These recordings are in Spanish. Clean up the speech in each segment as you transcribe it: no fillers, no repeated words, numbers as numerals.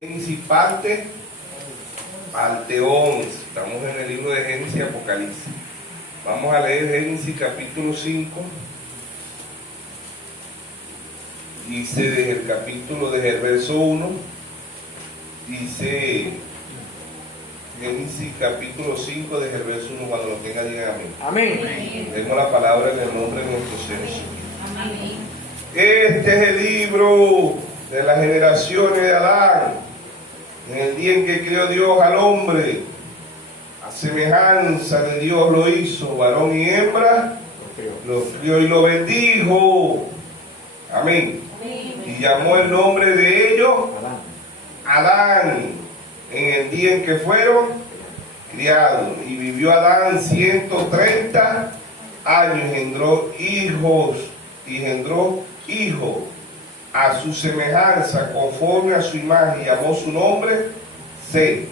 Génesis parte 11. Estamos en el libro de Génesis y Apocalipsis. Vamos a leer Génesis capítulo 5. Dice desde el verso 1. Dice Génesis capítulo 5 desde el verso 1. Cuando lo tenga digan amén. Amén. Tenemos la palabra en el nombre de nuestro Señor Jesucristo. Amén. Este es el libro de las generaciones de Adán. En el día en que creó Dios al hombre, a semejanza de Dios lo hizo, varón y hembra, lo crió y lo bendijo. Amén. Y llamó el nombre de ellos Adán, en el día en que fueron criados. Y vivió Adán 130 años, engendró hijos a su semejanza, conforme a su imagen, y llamó su nombre Set.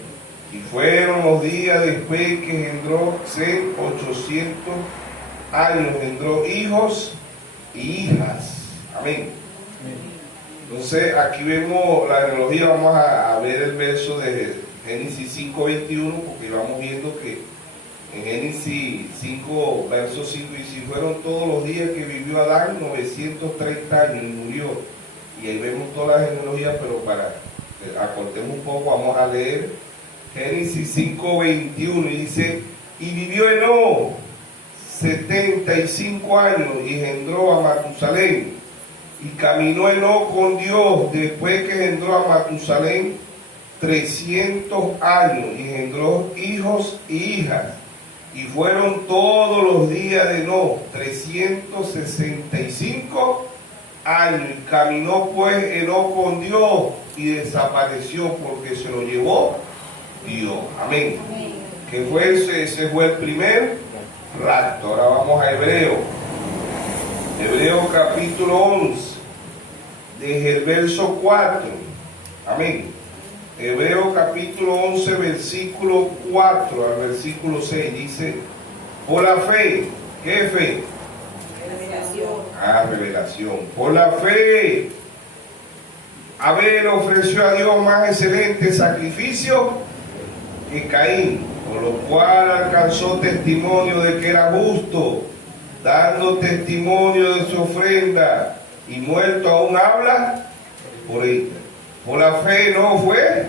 Y fueron los días después que engendró Set 800 años, engendró hijos y hijas. Amén. Entonces aquí vemos la analogía. Vamos a ver el verso de Génesis 5:21, porque vamos viendo que en Génesis 5, verso 5, y si fueron todos los días que vivió Adán 930 años y murió. Y ahí vemos todas las genealogías, pero para acortemos un poco, vamos a leer Génesis 5:21, y dice: y vivió Enoc 75 años y engendró a Matusalén. Y caminó Enoc con Dios después que engendró a Matusalén 300 años y engendró hijos y hijas. Y fueron todos los días de Enoc 365 años. Y caminó pues Enoc con Dios y desapareció, porque se lo llevó Dios. Amén. ¿Qué fue ese? Ese fue el primer rapto. Ahora vamos a Hebreo capítulo 11, desde el verso 4. Amén. Hebreo capítulo 11, versículo 4 al versículo 6, dice: por la fe. ¿Qué fe? Revelación. Por la fe, Abel ofreció a Dios más excelente sacrificio que Caín, por lo cual alcanzó testimonio de que era justo, dando testimonio de su ofrenda, y muerto aún habla por ella. Por la fe no fue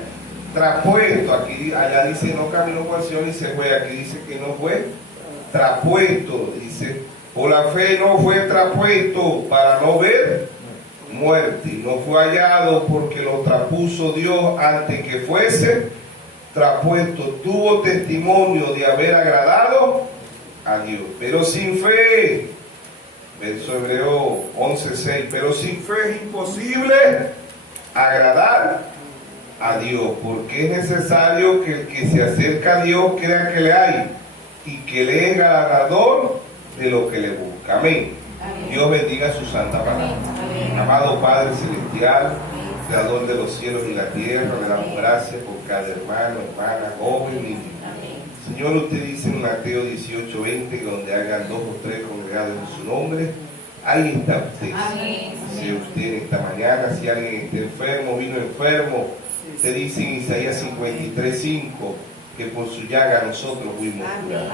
traspuesto. Allá dice no caminó por el Señor y se fue. Aquí dice que no fue traspuesto. Dice: por la fe no fue traspuesto para no ver muerte. No fue hallado porque lo traspuso Dios antes que fuese traspuesto. Tuvo testimonio de haber agradado a Dios. Pero sin fe, verso Hebreo 11:6, pero sin fe es imposible agradar a Dios, porque es necesario que el que se acerca a Dios crea que le hay y que le es galardón de lo que le busca. Amén. Amén. Dios bendiga su santa palabra. Amén. Amado Padre celestial, creador de los cielos y la tierra, le damos gracias por cada hermano, hermana, joven y niño. Señor, usted dice en Mateo 18:20 que donde hagan 2 o 3 congregados en su nombre, ahí está usted. Amén. Si usted en esta mañana, si alguien está enfermo, vino enfermo, usted dice en Isaías 53:5 que por su llaga nosotros fuimos curados.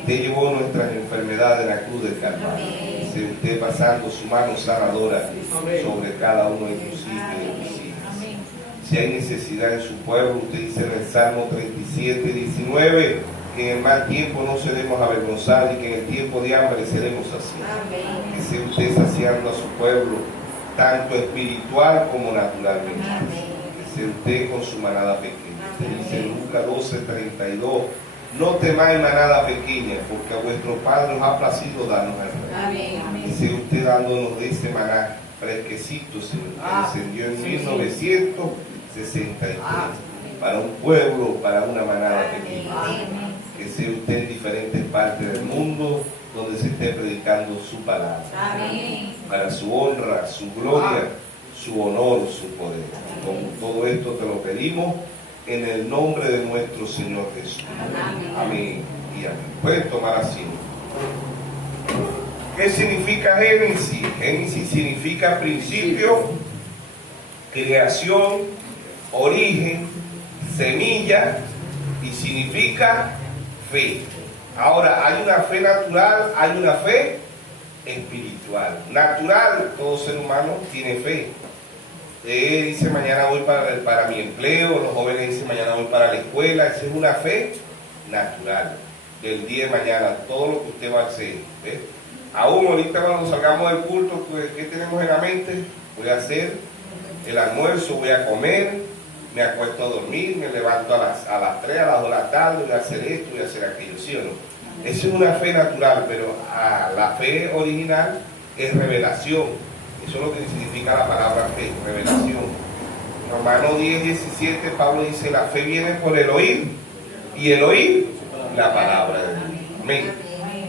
Usted llevó nuestras enfermedades en la cruz del Calvario. Dice usted pasando su mano sanadora sobre cada uno de tus hijos y de tus hijas. Si hay necesidad en su pueblo, usted dice en el Salmo 37:19 que en el mal tiempo no seremos avergonzados y que en el tiempo de hambre seremos saciados. Que sea usted saciando a su pueblo, tanto espiritual como naturalmente. Que sea usted con su manada pequeña. Usted dice en Lucas 12:32: no temáis manada pequeña, porque a vuestro Padre os ha placido darnos el reino. Que sea usted dándonos de ese maná fresquecito, Señor, que descendió en 1963 para un pueblo, para una manada pequeña. Que sea usted en diferentes partes del mundo donde se esté predicando su palabra. Amén. Para su honra, su gloria, su honor, su poder. Con todo esto te lo pedimos en el nombre de nuestro Señor Jesús. Amén y amén. Pueden tomar asiento. ¿Qué significa Génesis? Génesis significa principio, creación origen, semilla y significa fe. Ahora, hay una fe natural, hay una fe espiritual. Natural, todo ser humano tiene fe. Dice mañana voy para mi empleo, los jóvenes dicen mañana voy para la escuela. Esa es una fe natural del día de mañana, todo lo que usted va a hacer. ¿Ves? Aún ahorita cuando salgamos del culto, pues, ¿qué tenemos en la mente? Voy a hacer el almuerzo, voy a comer, me acuesto a dormir, me levanto a las 3, a las 2 de la tarde, voy a hacer esto, voy a hacer aquello, ¿sí o no? Esa es una fe natural, pero la fe original es revelación. Eso es lo que significa la palabra fe, revelación. Romanos 10:17, Pablo dice, la fe viene por el oír, y el oír la palabra de Dios. Amén.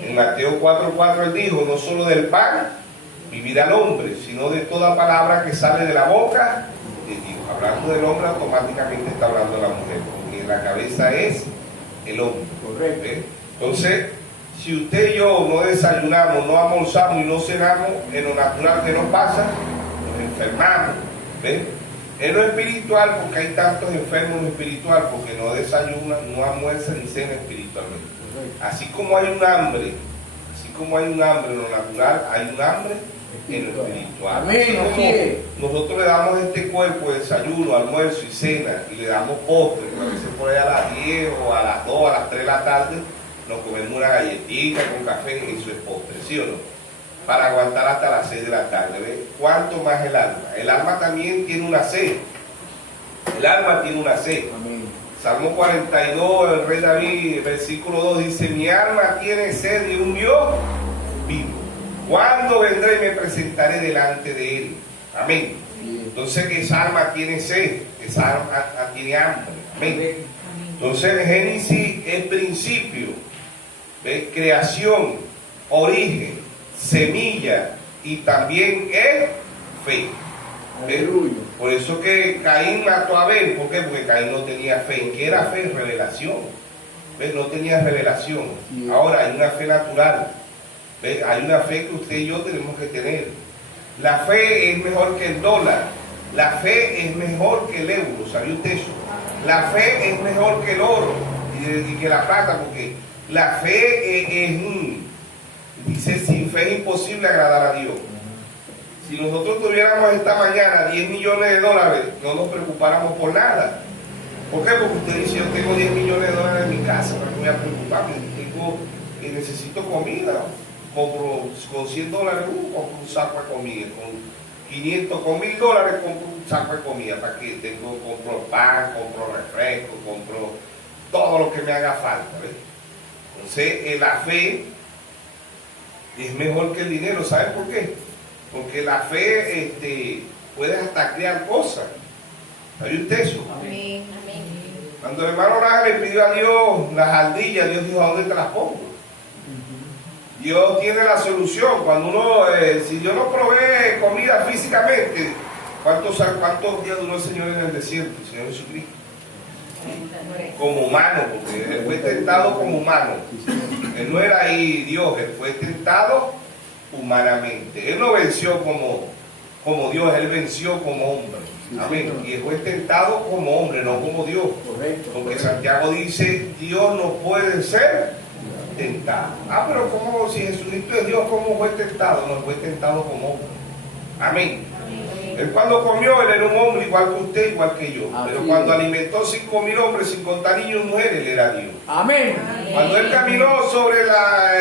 En Mateo 4:4 él dijo, no solo del pan vivirá el hombre, sino de toda palabra que sale de la boca de Dios. Hablando del hombre, automáticamente está hablando de la mujer, porque la cabeza es el hombre. Correcto. ¿Ves? Entonces, si usted y yo no desayunamos, no almorzamos y no cenamos, en lo natural que nos pasa, nos enfermamos. ¿Ves? En lo espiritual, porque hay tantos enfermos en lo espiritual, porque no desayunan, no almuerzan ni cenan espiritualmente. Así como hay un hambre, en lo natural, hay un hambre en lo espiritual. Amén. Nosotros le damos este cuerpo desayuno, almuerzo y cena, y le damos postre, a veces por ahí a las 10 o a las 2, a las 3 de la tarde, nos comemos una galletita con café, y eso es postre, ¿sí o no? Para aguantar hasta las 6 de la tarde, ¿ves? ¿Cuánto más el alma? El alma también tiene una sed. El alma tiene una sed. Amén. Salmo 42, el rey David, versículo 2 dice, mi alma tiene sed de un Dios vivo. ¿Cuándo vendré y me presentaré delante de él? Amén. Entonces esa alma tiene sed, esa alma tiene hambre. Amén. Entonces el Génesis es principio, ¿ves? Creación, origen, semilla y también es fe. Aleluya. Por eso que Caín mató a Abel. ¿Por qué? Porque Caín no tenía fe. ¿En qué era fe? Revelación. ¿Ves? No tenía revelación. Sí. Ahora hay una fe natural. ¿Ves? Hay una fe que usted y yo tenemos que tener. La fe es mejor que el dólar. La fe es mejor que el euro. ¿Sabía usted eso? La fe es mejor que el oro y que la plata, porque la fe dice, sin fe es imposible agradar a Dios. Si nosotros tuviéramos esta mañana 10 millones de dólares, no nos preocupáramos por nada. ¿Por qué? Porque usted dice, yo tengo 10 millones de dólares en mi casa, ¿para qué me voy a preocuparme? Necesito comida, compro con 100 dólares, compro un saco de comida, con 500, con $1000 compro un saco de comida, ¿para qué? Compro pan, compro refresco, compro todo lo que me haga falta, ¿ves? Entonces, la fe es mejor que el dinero, ¿saben por qué? Porque la fe puede hasta crear cosas. ¿Sabe usted eso? Amén. Amén. Cuando el hermano Raja le pidió a Dios las ardillas, Dios dijo, ¿a dónde te las pongo? Dios tiene la solución. Cuando uno, si Dios no provee comida físicamente, ¿cuántos días duró el Señor en el desierto, el Señor Jesucristo? Como humano, porque Él fue tentado como humano. Él no era ahí Dios, Él fue tentado humanamente. Él no venció como Dios, Él venció como hombre. Amén. Y Él fue tentado como hombre, no como Dios. Porque Santiago dice, Dios no puede ser tentado. Pero ¿cómo? Si Jesucristo es Dios, ¿cómo fue tentado? No, fue tentado como hombre. Amén. Él cuando comió, él era un hombre igual que usted, igual que yo. Pero cuando alimentó 5,000 hombres, sin contar niños y mujeres, él era Dios. Amén. Cuando él caminó sobre la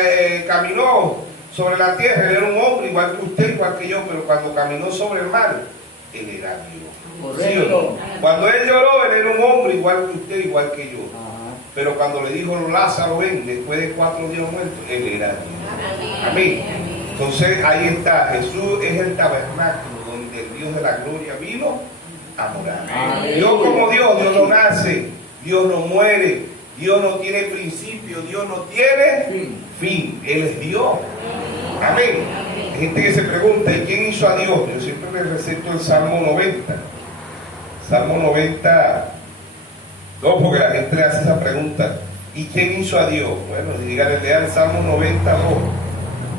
tierra, él era un hombre igual que usted, igual que yo. Pero cuando caminó sobre el mar, él era Dios. ¿Sí o no? Cuando él lloró, él era un hombre igual que usted, igual que yo. Pero cuando le dijo Lázaro, ven, después de 4 días muertos, él era Dios. Amén. Entonces ahí está, Jesús es el tabernáculo donde el Dios de la gloria vino a morar. Dios como Dios no nace, Dios no muere, Dios no tiene principio, Dios no tiene fin. Él es Dios. Amén. Hay gente que se pregunta, ¿y quién hizo a Dios? Yo siempre le receto el Salmo 90. Salmo 90. No, porque la gente le hace esa pregunta, ¿y quién hizo a Dios? Bueno, dígale, lea el Salmo 92.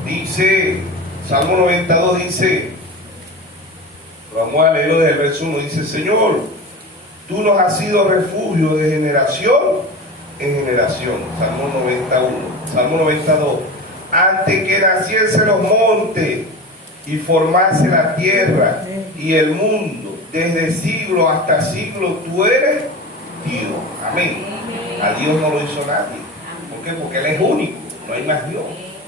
Dice, Salmo 92 dice, vamos a leerlo desde el verso 1, dice, Señor, Tú nos has sido refugio de generación en generación. Salmo 91. Salmo 92. Antes que naciesen los montes y formase la tierra y el mundo, desde siglo hasta siglo, tú eres Dios. Amén. A Dios no lo hizo nadie. ¿Por qué? Porque Él es único. No hay más Dios.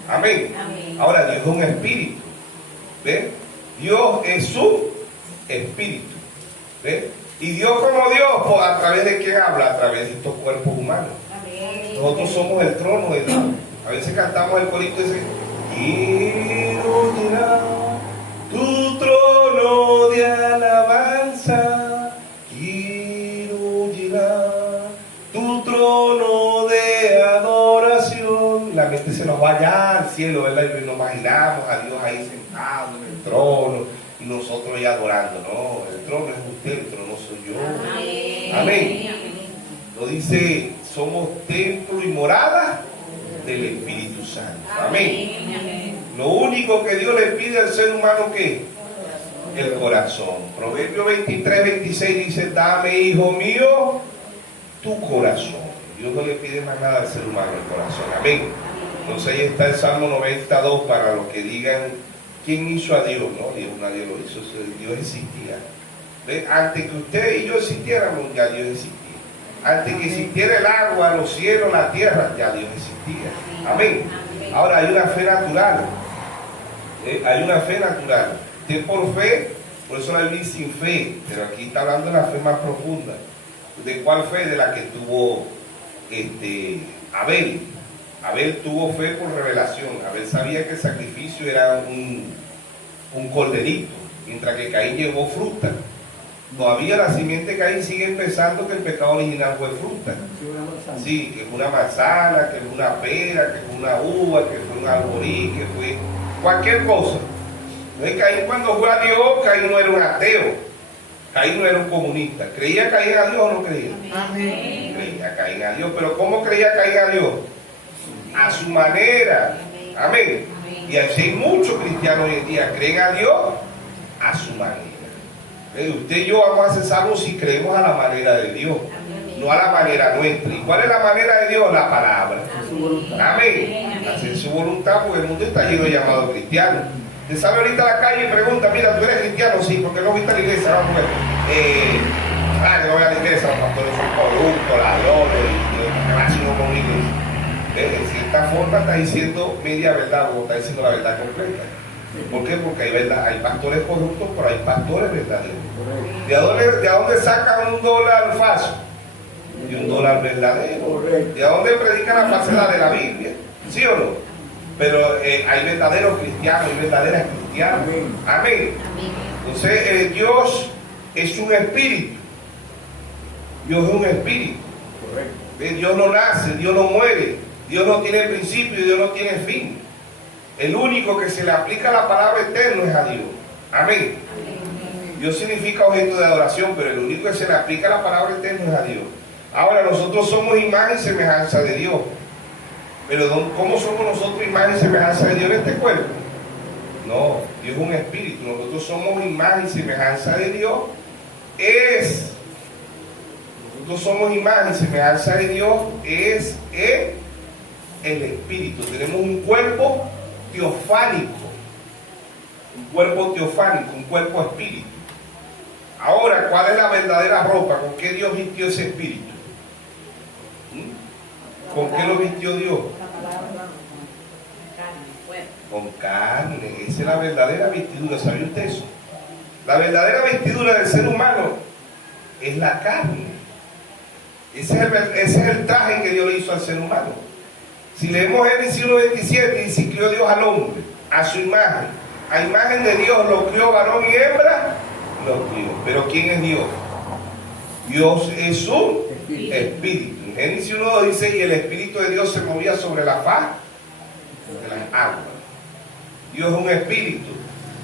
Amén. Ahora, Dios es un espíritu. ¿Ves? Dios es su espíritu. ¿Ves? Y Dios como Dios, pues, ¿a través de quién habla? A través de estos cuerpos humanos. Nosotros somos el trono de Dios. A veces cantamos el corito y dice: quiero llenar tu trono de alabanza, quiero llenar tu trono de adoración. La mente se nos va allá al cielo, ¿verdad? Y nos imaginamos a Dios ahí sentado en el trono y nosotros ya adorando. No, el trono es usted, el trono soy yo. Amén. Lo dice: somos templo y morada del Espíritu Santo. Amén. Lo único que Dios le pide al ser humano, ¿qué? El corazón. Proverbio 23, 26 dice: dame, hijo mío, tu corazón. Dios no le pide más nada al ser humano, el corazón. Amén. Entonces ahí está el Salmo 92 para los que digan: ¿quién hizo a Dios? No, Dios nadie lo hizo, Dios existía. ¿Ven? Antes que usted y yo existiéramos, ya Dios existía. Antes que existiera el agua, los cielos, la tierra, ya Dios existía. Amén. Ahora hay una fe natural. Hay una fe natural. Usted por fe, por eso la Biblia dice sin fe, pero aquí está hablando de la fe más profunda. ¿De cuál fe? De la que tuvo Abel. Abel tuvo fe por revelación. Abel sabía que el sacrificio era un corderito, mientras que Caín llevó fruta. Todavía la simiente de Caín sigue pensando que el pecado original fue fruta. Sí, que fue una manzana, que fue una pera, que fue una uva, que fue un arbolí, que fue cualquier cosa. Entonces Caín, cuando fue a Dios, Caín no era un ateo. Caín no era un comunista. ¿Creía Caín a Dios o no creía? Amén. Creía Caín a Dios. Pero ¿cómo creía Caín a Dios? A su manera. Amén. Y así hay muchos cristianos hoy en día. Creen a Dios a su manera. Usted y yo vamos a ser salvos si creemos a la manera de Dios, no a la manera nuestra. ¿Y cuál es la manera de Dios? La palabra. Amén. Hacer su voluntad, porque el mundo está lleno de llamados cristianos. Te sale ahorita a la calle y pregunta: mira, ¿tú eres cristiano? Sí, porque no viste a la iglesia. No, pues, que no voy a la iglesia, los pastores son corruptos, ladrones, y máximo con la iglesia. En cierta forma está diciendo media verdad, o está diciendo la verdad completa. ¿Por qué? Porque hay pastores corruptos, pero hay pastores verdaderos. ¿De dónde sacan $1 falso? De $1 verdadero. ¿De dónde predican la falsedad? De la Biblia? ¿Sí o no? Pero hay verdaderos cristianos y verdaderas cristianas. Amén. Entonces Dios es un espíritu. Dios es un espíritu. Dios no nace, Dios no muere, Dios no tiene principio y Dios no tiene fin. El único que se le aplica la palabra eterno es a Dios. Amén. Dios significa objeto de adoración, pero el único que se le aplica la palabra eterno es a Dios. Ahora, nosotros somos imagen y semejanza de Dios. Pero ¿cómo somos nosotros imagen y semejanza de Dios en este cuerpo? No, Dios es un espíritu. Nosotros somos imagen y semejanza de Dios. Nosotros somos imagen y semejanza de Dios. Es el espíritu. Tenemos un cuerpo teofánico, un cuerpo espíritu. Ahora, ¿cuál es la verdadera ropa? ¿Con qué Dios vistió ese espíritu? ¿Con qué lo vistió Dios? Con carne. Esa es la verdadera vestidura. ¿Sabía usted eso? La verdadera vestidura del ser humano es la carne. Ese es el traje que Dios le hizo al ser humano. Si leemos Génesis 1:27, dice: crió Dios al hombre a su imagen. A imagen de Dios lo crió, varón y hembra lo crió. Pero ¿quién es Dios? Dios es un espíritu. En Génesis 1:2 dice: y el espíritu de Dios se movía sobre la faz de las aguas. Dios es un espíritu.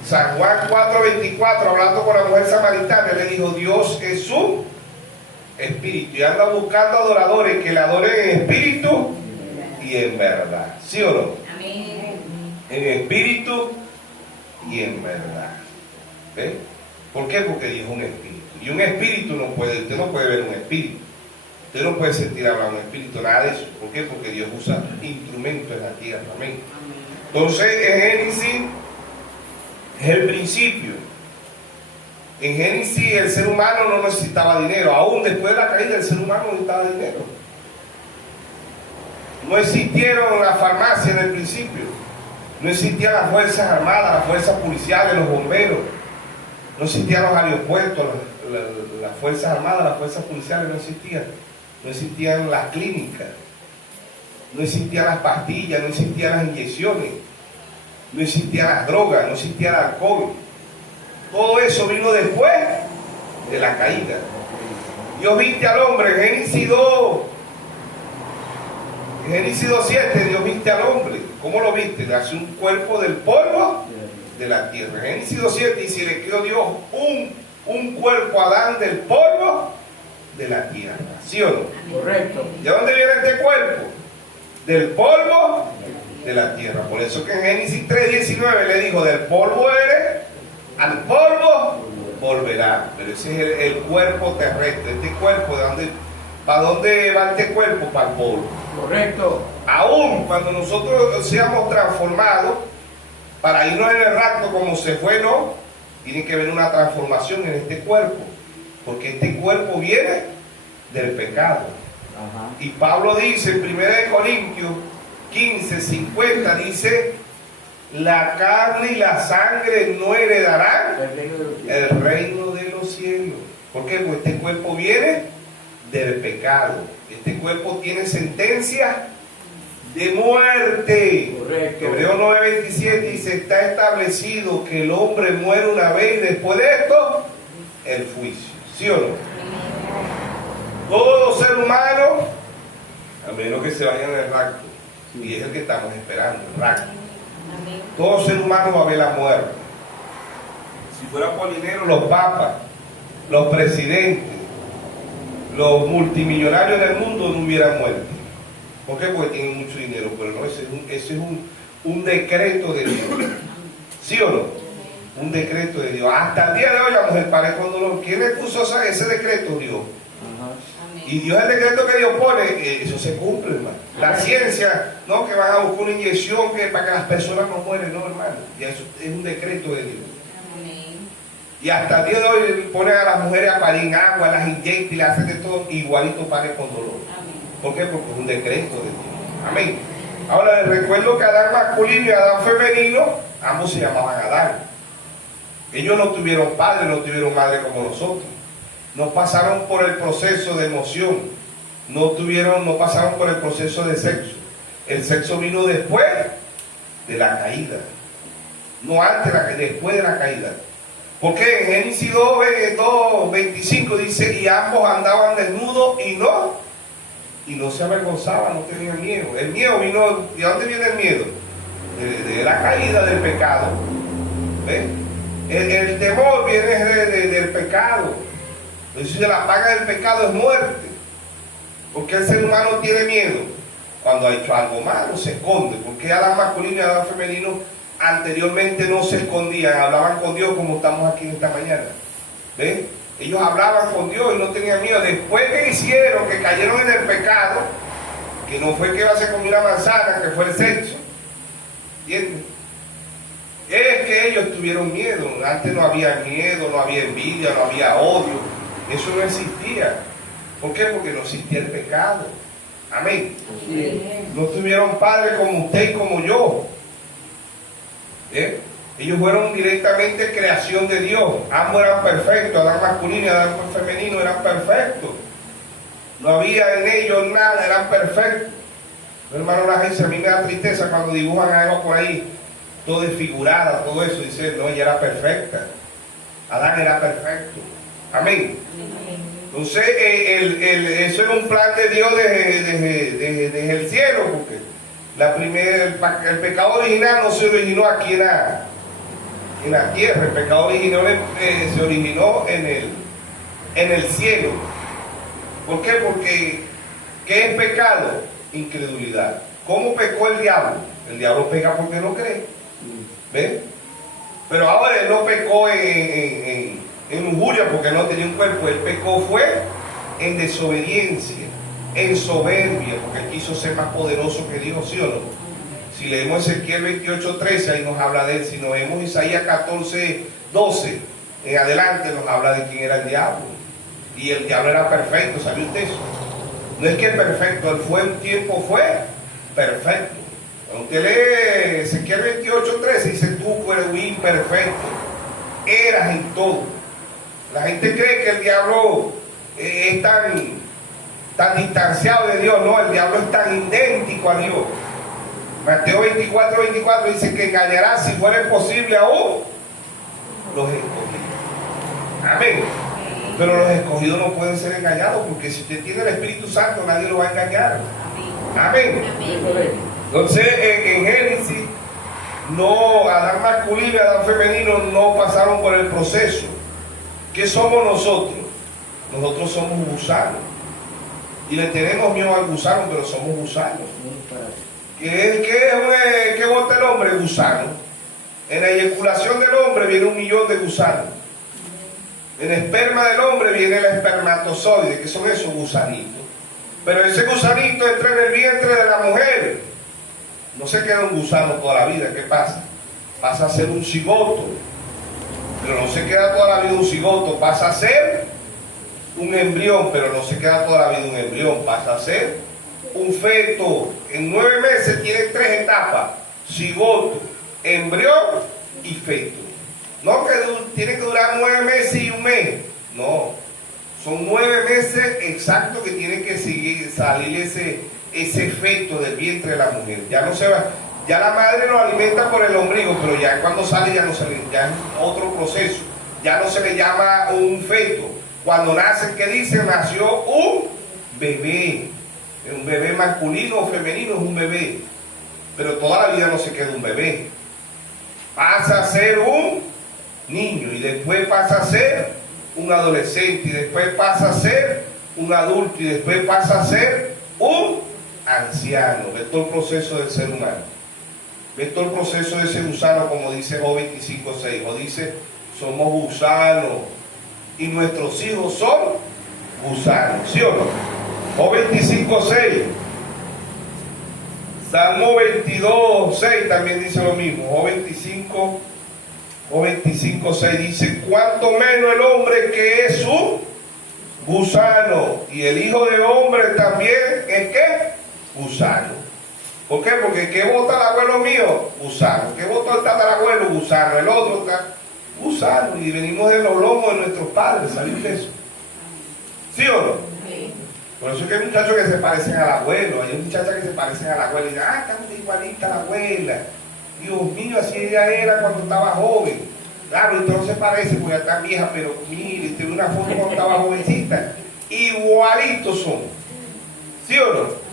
San Juan 4:24, hablando con la mujer samaritana, le dijo: Dios es un espíritu y anda buscando adoradores que le adoren en espíritu y en verdad. ¿Sí o no? Amén. En espíritu y en verdad. ¿Ven? ¿Por qué? Porque Dios es un espíritu. Y un espíritu no puede, usted no puede ver un espíritu. Usted no puede sentir hablar un espíritu, nada de eso. ¿Por qué? Porque Dios usa instrumentos en la tierra. Amén. Entonces, en Génesis es el principio. En Génesis el ser humano no necesitaba dinero. Aún después de la caída el ser humano no necesitaba dinero. No existieron las farmacias en el principio. No existían las fuerzas armadas, las fuerzas policiales, los bomberos. No existían los aeropuertos, las fuerzas armadas, las fuerzas policiales no existían. No existían las clínicas. No existían las pastillas, no existían las inyecciones. No existían las drogas, no existía el alcohol. Todo eso vino después de la caída. Dios viste al hombre, Génesis 2. En Génesis 2:7, Dios viste al hombre. ¿Cómo lo viste? Le hace un cuerpo del polvo de la tierra. En Génesis 2:7 dice, le creó Dios un cuerpo a Adán del polvo de la tierra. ¿Sí o no? Correcto. ¿De dónde viene este cuerpo? Del polvo de la tierra. Por eso que en Génesis 3:19 le dijo, del polvo eres, al polvo volverá. Pero ese es el cuerpo terrestre. Este cuerpo, ¿para dónde va este cuerpo? Para el polvo. Correcto. Aún cuando nosotros seamos transformados, para irnos en el rapto como se fue, no, tiene que haber una transformación en este cuerpo, porque este cuerpo viene del pecado. Ajá. Y Pablo dice en 1 Corintios 15:50, dice, la carne y la sangre no heredarán el reino de los cielos. ¿Por qué? Porque este cuerpo viene del pecado. Este cuerpo tiene sentencia de muerte. Correcto. Hebreos 9:27 dice, está establecido que el hombre muere una vez y después de esto, el juicio. ¿Sí o no? Todo ser humano, a menos que se vaya en el rapto, y es el que estamos esperando, el rapto. Todo ser humano va a ver la muerte. Si fuera por dinero, los papas, los presidentes, los multimillonarios del mundo no hubieran muerto. ¿Por qué? Porque tienen mucho dinero, pero no, ese es un decreto de Dios. ¿Sí o no? Un decreto de Dios. Hasta el día de hoy la mujer para con dolor. ¿Quién le puso ese decreto? Dios. Y Dios, el decreto que Dios pone, eso se cumple, hermano. La ciencia, no, que van a buscar una inyección para que las personas no mueren, no, hermano. Y eso es un decreto de Dios. Y hasta el día de hoy ponen a las mujeres a parir en agua, las inyectan y las hacen de todo, igualito paren con dolor. ¿Por qué? Porque es un decreto de Dios. Amén. Ahora les recuerdo que Adán masculino y Adán femenino, ambos se llamaban Adán. Ellos no tuvieron padre, no tuvieron madre como nosotros. No pasaron por el proceso de emoción. No pasaron por el proceso de sexo. El sexo vino después de la caída. No antes, después de la caída. Porque en Génesis 2:25 dice, y ambos andaban desnudos y no se avergonzaban, no tenían miedo. El miedo vino, ¿de dónde viene el miedo? De la caída del pecado. ¿Ves? El temor viene del pecado. Entonces la paga del pecado es muerte. Porque el ser humano tiene miedo. Cuando ha hecho algo malo se esconde. Porque Adán masculino y Adán femenino anteriormente no se escondían, hablaban con Dios como estamos aquí esta mañana. ¿Ven? Ellos hablaban con Dios y no tenían miedo. Después que hicieron, que cayeron en el pecado, que no fue que se comió una manzana, que fue el sexo. ¿Entiendes? Es que ellos tuvieron miedo. Antes no había miedo, no había envidia, no había odio. Eso no existía. ¿Por qué? Porque no existía el pecado. Amén. No tuvieron padres como usted y como yo. Ellos fueron directamente creación de Dios. Ambos eran perfectos. Adán masculino y Adán femenino eran perfectos. No había en ellos nada, eran perfectos. Hermano, la gente, a mí me da tristeza cuando dibujan a Eva por ahí, todo desfigurada, todo eso. Dice, no, ella era perfecta. Adán era perfecto. Amén. Entonces, eso es un plan de Dios desde el cielo, porque el pecado original no se originó aquí en la tierra. El pecado original se originó en el cielo. ¿Por qué? Porque ¿qué es pecado? Incredulidad. ¿Cómo pecó el diablo? El diablo peca porque no cree. ¿Ven? Pero ahora él no pecó en en lujuria porque no tenía un cuerpo. Él pecó fue en desobediencia, en soberbia, porque él quiso ser más poderoso que Dios, ¿sí o no? Si leemos Ezequiel 28:13, ahí nos habla de él. Si nos vemos Isaías 14:12, en adelante nos habla de quién era el diablo. Y el diablo era perfecto, ¿sabe usted eso? No es que es perfecto, él fue un tiempo, fue perfecto. Cuando usted lee Ezequiel 28:13, dice, tú eres un imperfecto, eras en todo. La gente cree que el diablo es tan distanciado de Dios. No, el diablo es tan idéntico a Dios. Mateo 24:24 dice que engañará, si fuera posible, aún los escogidos. Amén. Pero los escogidos no pueden ser engañados, porque si usted tiene el Espíritu Santo, nadie lo va a engañar. Amén. Entonces, en Génesis, no, Adán masculino y Adán femenino no pasaron por el proceso. ¿Qué somos nosotros? Nosotros somos gusanos. Y le tenemos miedo al gusano, pero somos gusanos. ¿Qué bota el hombre? Gusano. En la eyaculación del hombre viene 1 millón de gusanos. En el esperma del hombre viene el espermatozoide, que son esos gusanitos. Pero ese gusanito entra en el vientre de la mujer. No se queda un gusano toda la vida. ¿Qué pasa? Pasa a ser un cigoto. Pero no se queda toda la vida un cigoto. Pasa a ser un embrión, pero no se queda toda la vida un embrión. Pasa a ser un feto. En 9 meses tiene 3 etapas: cigoto, embrión y feto. No que tiene que durar 9 meses y 1 mes. No, son 9 meses exactos que tiene que salir ese feto del vientre de la mujer. Ya no se va, ya la madre lo alimenta por el ombligo, pero ya cuando sale ya no se le, ya es otro proceso. Ya no se le llama un feto. Cuando nace, ¿qué dice? Nació un bebé. Un bebé masculino o femenino es un bebé. Pero toda la vida no se queda un bebé. Pasa a ser un niño, y después pasa a ser un adolescente, y después pasa a ser un adulto, y después pasa a ser un anciano. Ve todo el proceso del ser humano. Ve todo el proceso de ese gusano, como dice Job 25:6. O dice, somos gusanos y nuestros hijos son gusanos, ¿sí o no? Job 25:6. Salmo 22:6 también dice lo mismo. Job 25:6 dice, cuánto menos el hombre que es un gusano, y el hijo de hombre también es ¿qué? Gusano. ¿Por qué? Porque ¿qué vota el abuelo mío? Gusano. ¿Qué votó el tatarabuelo? Gusano. El otro está gusano. Y venimos de los lomos de nuestros padres. ¿Sabes eso? ¿Sí o no? Sí. Por eso es que hay muchachos que se parecen al abuelo. Hay muchachas que se parecen a la abuela y dicen, está igualita la abuela. Dios mío, así ella era cuando estaba joven. Claro, entonces se parece, porque ya está vieja, pero mire, tiene una foto cuando estaba jovencita. Igualitos son. ¿Sí o no?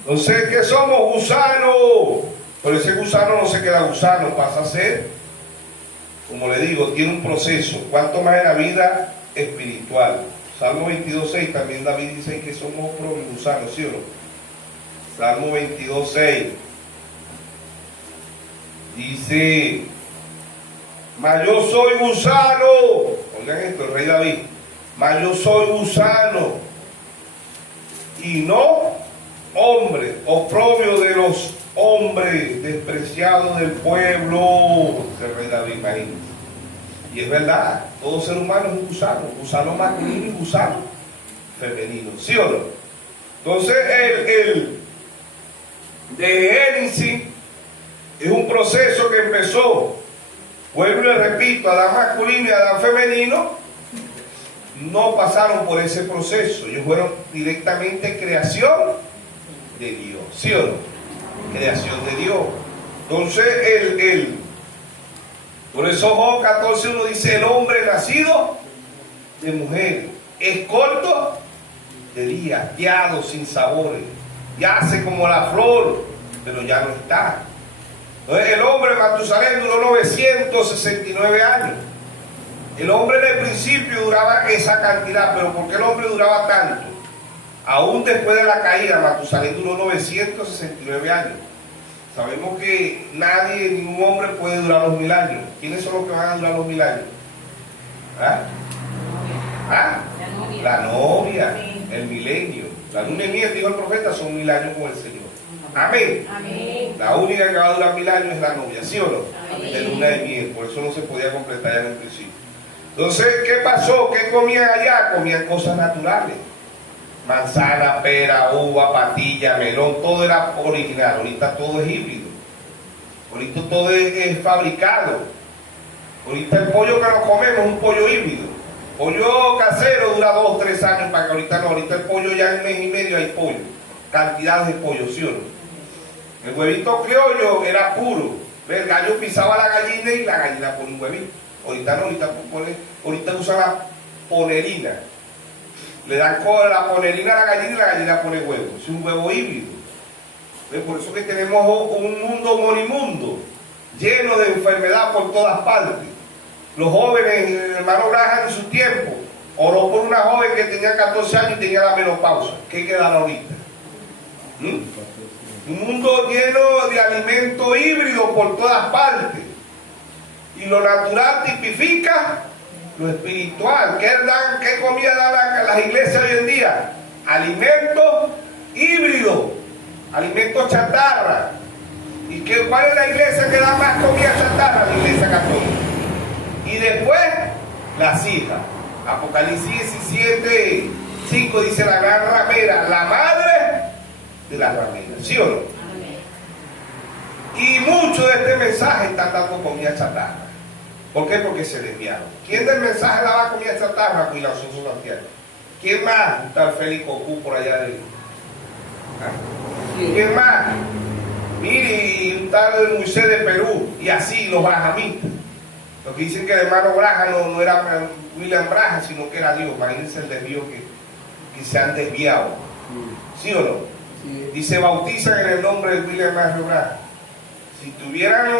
Entonces, ¿qué somos? Gusanos. Pero ese gusano no se queda gusano, pasa a ser, como le digo, tiene un proceso. Cuanto más en la vida espiritual. Salmo 22:6 también David dice que somos gusanos, ¿sí o no? Salmo 22:6 dice, mas yo soy gusano. Oigan esto, el rey David. Mas yo soy gusano y no hombre, oprobio de los hombres, despreciado del pueblo. El rey David, imagínense. Y es verdad, todo ser humano es un gusano masculino y gusano femenino, ¿sí o no? Entonces el de Génesis es un proceso que empezó, vuelvo y le repito, Adán masculino y Adán femenino no pasaron por ese proceso. Ellos fueron directamente creación de Dios, ¿sí o no? Creación de Dios. Entonces por eso Job 14:1 dice, el hombre nacido de mujer es corto de día, apiado, sin sabores, yace como la flor, pero ya no está. Entonces el hombre Matusalén duró 969 años. El hombre en el principio duraba esa cantidad, pero ¿por qué el hombre duraba tanto? Aún después de la caída, Matusalén duró 969 años. Sabemos que nadie, ningún hombre puede durar los 1000 años. ¿Quiénes son los que van a durar los 1000 años? ¿Ah? ¿Ah? La novia. La novia, el milenio. La luna y miel, dijo el profeta, son 1000 años con el Señor. Amén. Amén. La única que va a durar 1000 años es la novia, ¿sí o no? Amén. De luna y miel, por eso no se podía completar ya en el principio. Entonces, ¿qué pasó? ¿Qué comían allá? Comían cosas naturales. Manzana, pera, uva, patilla, melón, todo era original. Ahorita todo es híbrido. Ahorita todo es fabricado. Ahorita el pollo que nos comemos es un pollo híbrido. Pollo casero dura 2 o 3 años, para que ahorita no. Ahorita el pollo ya en mes y medio hay pollo. Cantidades de pollo, ¿sí o no? El huevito criollo era puro. El gallo pisaba la gallina y la gallina ponía un huevito. Ahorita no, ahorita usan la ponerina. Le dan la ponerina a la gallina y la gallina pone huevo. Es un huevo híbrido. Por eso que tenemos un mundo morimundo, lleno de enfermedad por todas partes. Los jóvenes, el hermano Graham en su tiempo, oró por una joven que tenía 14 años y tenía la menopausa. ¿Qué quedará ahorita? Un mundo lleno de alimento híbrido por todas partes. Y lo natural tipifica lo espiritual. ¿Qué comida dan las iglesias hoy en día? Alimentos híbridos, alimentos chatarra. ¿Y cuál es la iglesia que da más comida chatarra? La iglesia católica. Y después, las hijas. Apocalipsis 17, 5 dice la gran ramera, la madre de la ramera. ¿Sí o no? Amén. Y muchos de este mensaje están dando comida chatarra. ¿Por qué? Porque se desviaron. ¿Quién del mensaje daba comida chatarra? Pues la Soso Santiago. ¿Quién más? Un tal Félix Cocú por allá de... ¿Ah? ¿Quién más? Mire, y un tal Moisés de Perú. Y así, los brahamitas. Los que dicen que el hermano Braja no era William Braja, sino que era Dios. Imagínense el desvío que se han desviado. ¿Sí o no? Sí. Y se bautizan en el nombre de William Mario Braja. Si tuvieran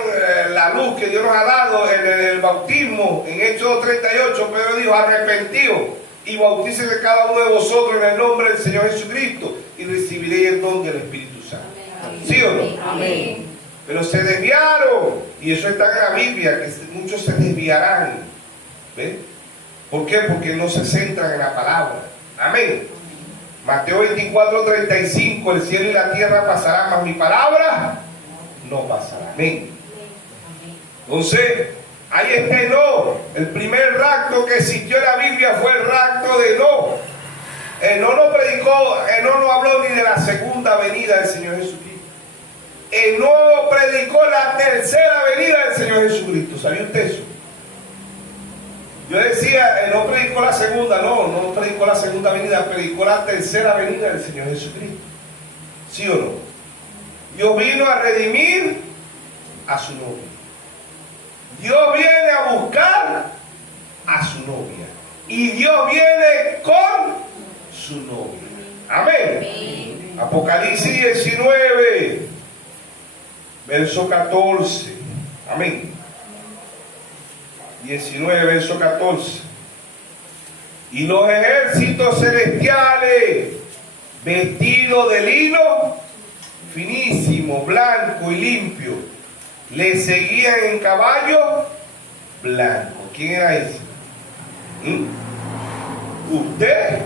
la luz que Dios nos ha dado en el bautismo, en Hechos 38, Pedro dijo, arrepentidos y bautícense cada uno de vosotros en el nombre del Señor Jesucristo y recibiréis el don del Espíritu Santo. ¿Sí o no? Amén. Pero se desviaron, y eso está en la Biblia, que muchos se desviarán. ¿Ven? ¿Por qué? Porque no se centran en la palabra. Amén. Mateo 24:35, el cielo y la tierra pasarán, mas mi palabra no pasará. Amén. Entonces, ahí está Enoc. El primer rapto que existió en la Biblia fue el rapto de Enoc. Enoc no predicó, Enoc no habló ni de la segunda venida del Señor Jesucristo. Enoc predicó la tercera venida del Señor Jesucristo. ¿Sabía usted eso? Yo decía, Enoc predicó la segunda, no predicó la segunda venida, predicó la tercera venida del Señor Jesucristo. ¿Sí o no? Dios vino a redimir a su novia. Dios viene a buscar a su novia. Y Dios viene con su novia. Amén. Amén. Apocalipsis 19, verso 14. Amén. 19, verso 14. Y los ejércitos celestiales, vestidos de lino finísimo, blanco y limpio, le seguían en caballo blanco. ¿Quién era ese? Usted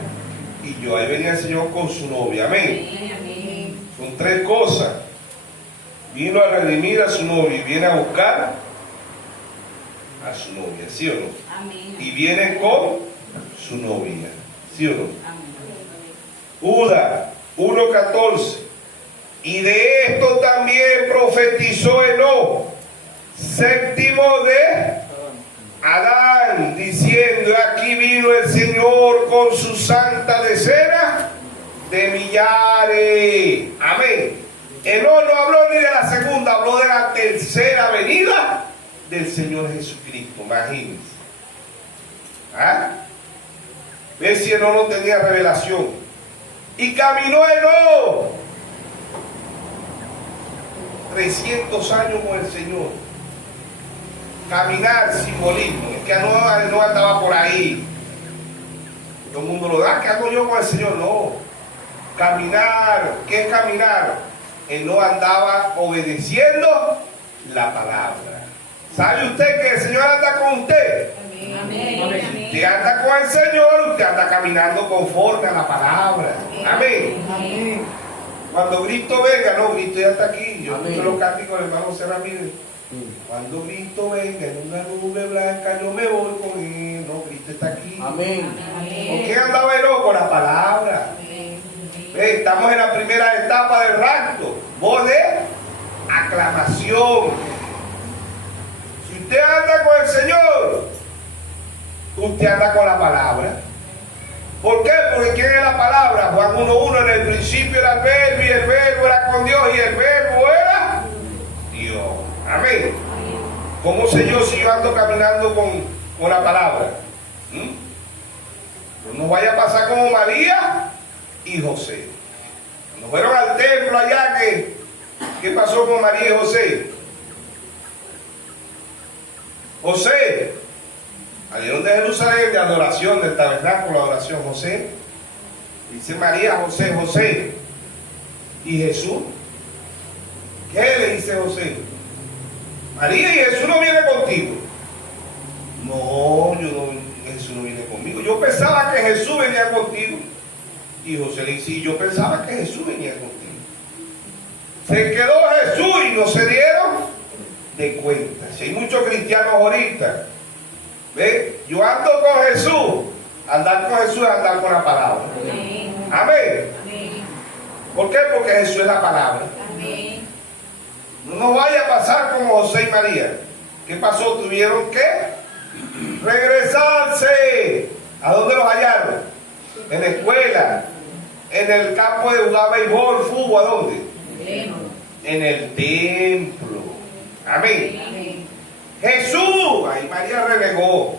y yo. Ahí venía el Señor con su novia. Amén. Amén. Son 3 cosas. Vino a redimir a su novia y viene a buscar a su novia, ¿sí o no? Amén. Y viene con su novia, ¿sí o no? Amén. Judas 1:14. Y de esto también profetizó Enoc, séptimo de Adán, diciendo: aquí vino el Señor con su santa decena de millares. Amén. Enoc no habló ni de la segunda, habló de la tercera venida del Señor Jesucristo. Imagínense. ¿Ah? Ve si Enoc no tenía revelación. Y caminó Enoc 300 años con el Señor. Caminar, simbolismo. Es que no andaba por ahí. Todo el mundo lo da. ¿Qué hago yo con el Señor? No. Caminar. ¿Qué es caminar? Él no andaba obedeciendo la palabra. ¿Sabe usted que el Señor anda con usted? Amén. Amén. Usted anda con el Señor, usted anda caminando conforme a la palabra. Amén. Amén. Cuando Cristo venga, no, Cristo ya está aquí. Yo Amén. escucho los cánticos del hermano José Ramírez. Cuando Cristo venga en una nube blanca, yo me voy con él. No, Cristo está aquí. Amén. ¿Con quién andaba él? Con la palabra. Estamos en la primera etapa del rapto. Voz de aclamación. Si usted anda con el Señor, usted anda con la palabra. ¿Por qué? Porque ¿quién es la palabra? Juan 1:1, en el principio era el verbo y el verbo era con Dios y el verbo era Dios. Amén. ¿Cómo sé yo si yo ando caminando con la palabra? No vaya a pasar como María y José. Cuando fueron al templo allá, ¿qué pasó con María y José? José, salieron de Jerusalén de adoración, del tabernáculo de adoración. José, dice María, José, José. ¿Y Jesús? ¿Qué le dice José? María, ¿y Jesús no viene contigo? No, Jesús no viene conmigo. Yo pensaba que Jesús venía contigo. Y José le dice, y yo pensaba que Jesús venía contigo. Se quedó Jesús y no se dieron de cuenta. Si hay muchos cristianos ahorita, ¿ve? Yo ando con Jesús. Andar con Jesús es andar con la palabra. Amén. Amén. Amén. ¿Por qué? Porque Jesús es la palabra. Amén. No nos vaya a pasar como José y María. ¿Qué pasó? Tuvieron que regresarse. ¿A dónde los hallaron? En la escuela, en el campo de jugar béisbol, fútbol, ¿a dónde? En el templo. Amén. Amén. Jesús, ahí María renegó.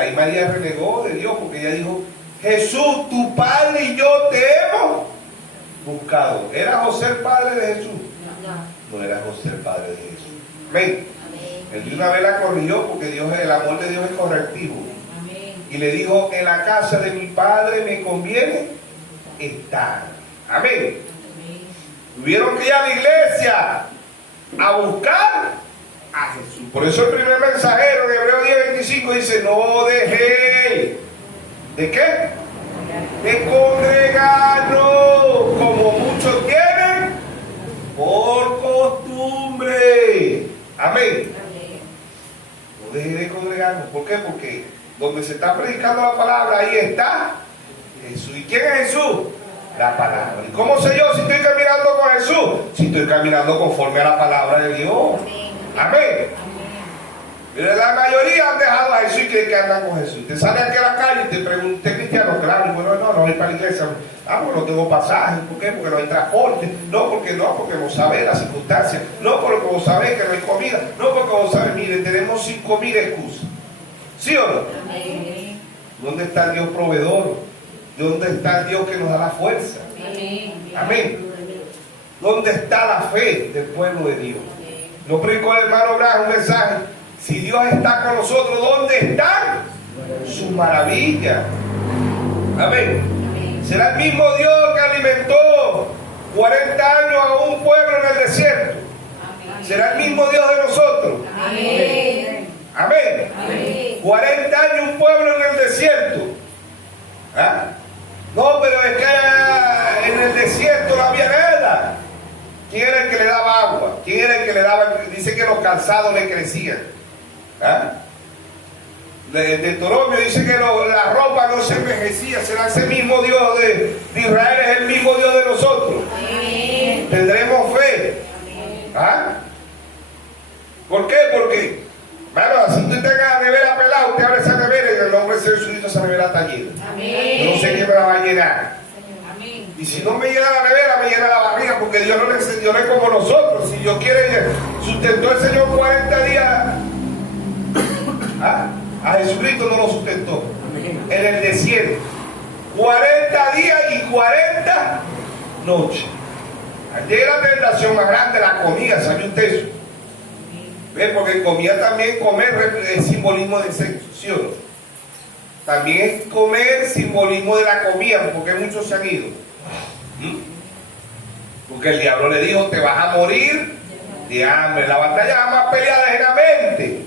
Ahí María renegó de Dios porque ella dijo, Jesús, tu padre y yo te hemos buscado. ¿Era José el padre de Jesús? No era José el padre de Jesús. Amén. Él de una vez la corrigió porque el amor de Dios es correctivo. Y le dijo, en la casa de mi padre me conviene estar. Amén. Tuvieron que ir a la iglesia a buscar a Jesús. Por eso el primer mensajero de Hebreos 10:25 dice, no dejéis. ¿De qué? De congregarnos, como muchos tienen por costumbre. Amén. No dejéis de congregarnos. ¿Por qué? Porque donde se está predicando la palabra, ahí está Jesús. ¿Y quién es Jesús? La palabra. ¿Y cómo sé yo si estoy caminando con Jesús? Si estoy caminando conforme a la palabra de Dios. Amén. Pero la mayoría han dejado a Jesús y creen que andan con Jesús. Te sale aquí a la calle y te pregunté, cristiano, claro, bueno, no voy para la iglesia. Pues no tengo pasaje. ¿Por qué? Porque no hay transporte. Porque no sabe las circunstancias. No, porque vos sabés que no hay comida. No, porque vos sabés, mire, tenemos 5.000 excusas. ¿Sí o no? Amén. ¿Dónde está el Dios proveedor? ¿Dónde está el Dios que nos da la fuerza? Amén. ¿Dónde está la fe del pueblo de Dios? Nos predicó el hermano Braz un mensaje. Si Dios está con nosotros, ¿dónde están sus maravillas? Amén. Será el mismo Dios que alimentó 40 años a un pueblo en el desierto. Será el mismo Dios de nosotros. Amén. Amén. Amén. 40 años un pueblo en el desierto. ¿Ah? No, pero es que en el desierto no había nada. ¿Quién era el que le daba agua? ¿Quién era el que le daba? Dice que los calzados le crecían. ¿Ah? De Deuteronomio dice que la ropa no se envejecía. Será ese mismo Dios de Israel, es el mismo Dios de nosotros. Amén. Tendremos fe. ¿Ah? ¿Por qué? Porque, hermano, si usted tenga la nevera pelada, usted abre esa nevera y el nombre de Jesucristo esa nevera está llena. Amén. Yo no sé quién me la va a llenar. Amén. Y si no me llena la nevera, me llena la barriga, porque Dios no le enseñó, no es como nosotros. Si Dios quiere, sustentó el Señor 40 días. ¿Ah? A Jesucristo no lo sustentó. En el desierto. 40 días y 40 noches. Allí la tentación más grande, la comida, ¿sabe usted eso? ¿Ve? Porque comida también, comer es simbolismo del sexo, ¿sí o no? También es comer simbolismo de la comida, porque muchos se han ido. Porque el diablo le dijo, te vas a morir de hambre. La batalla más peleada es en la mente.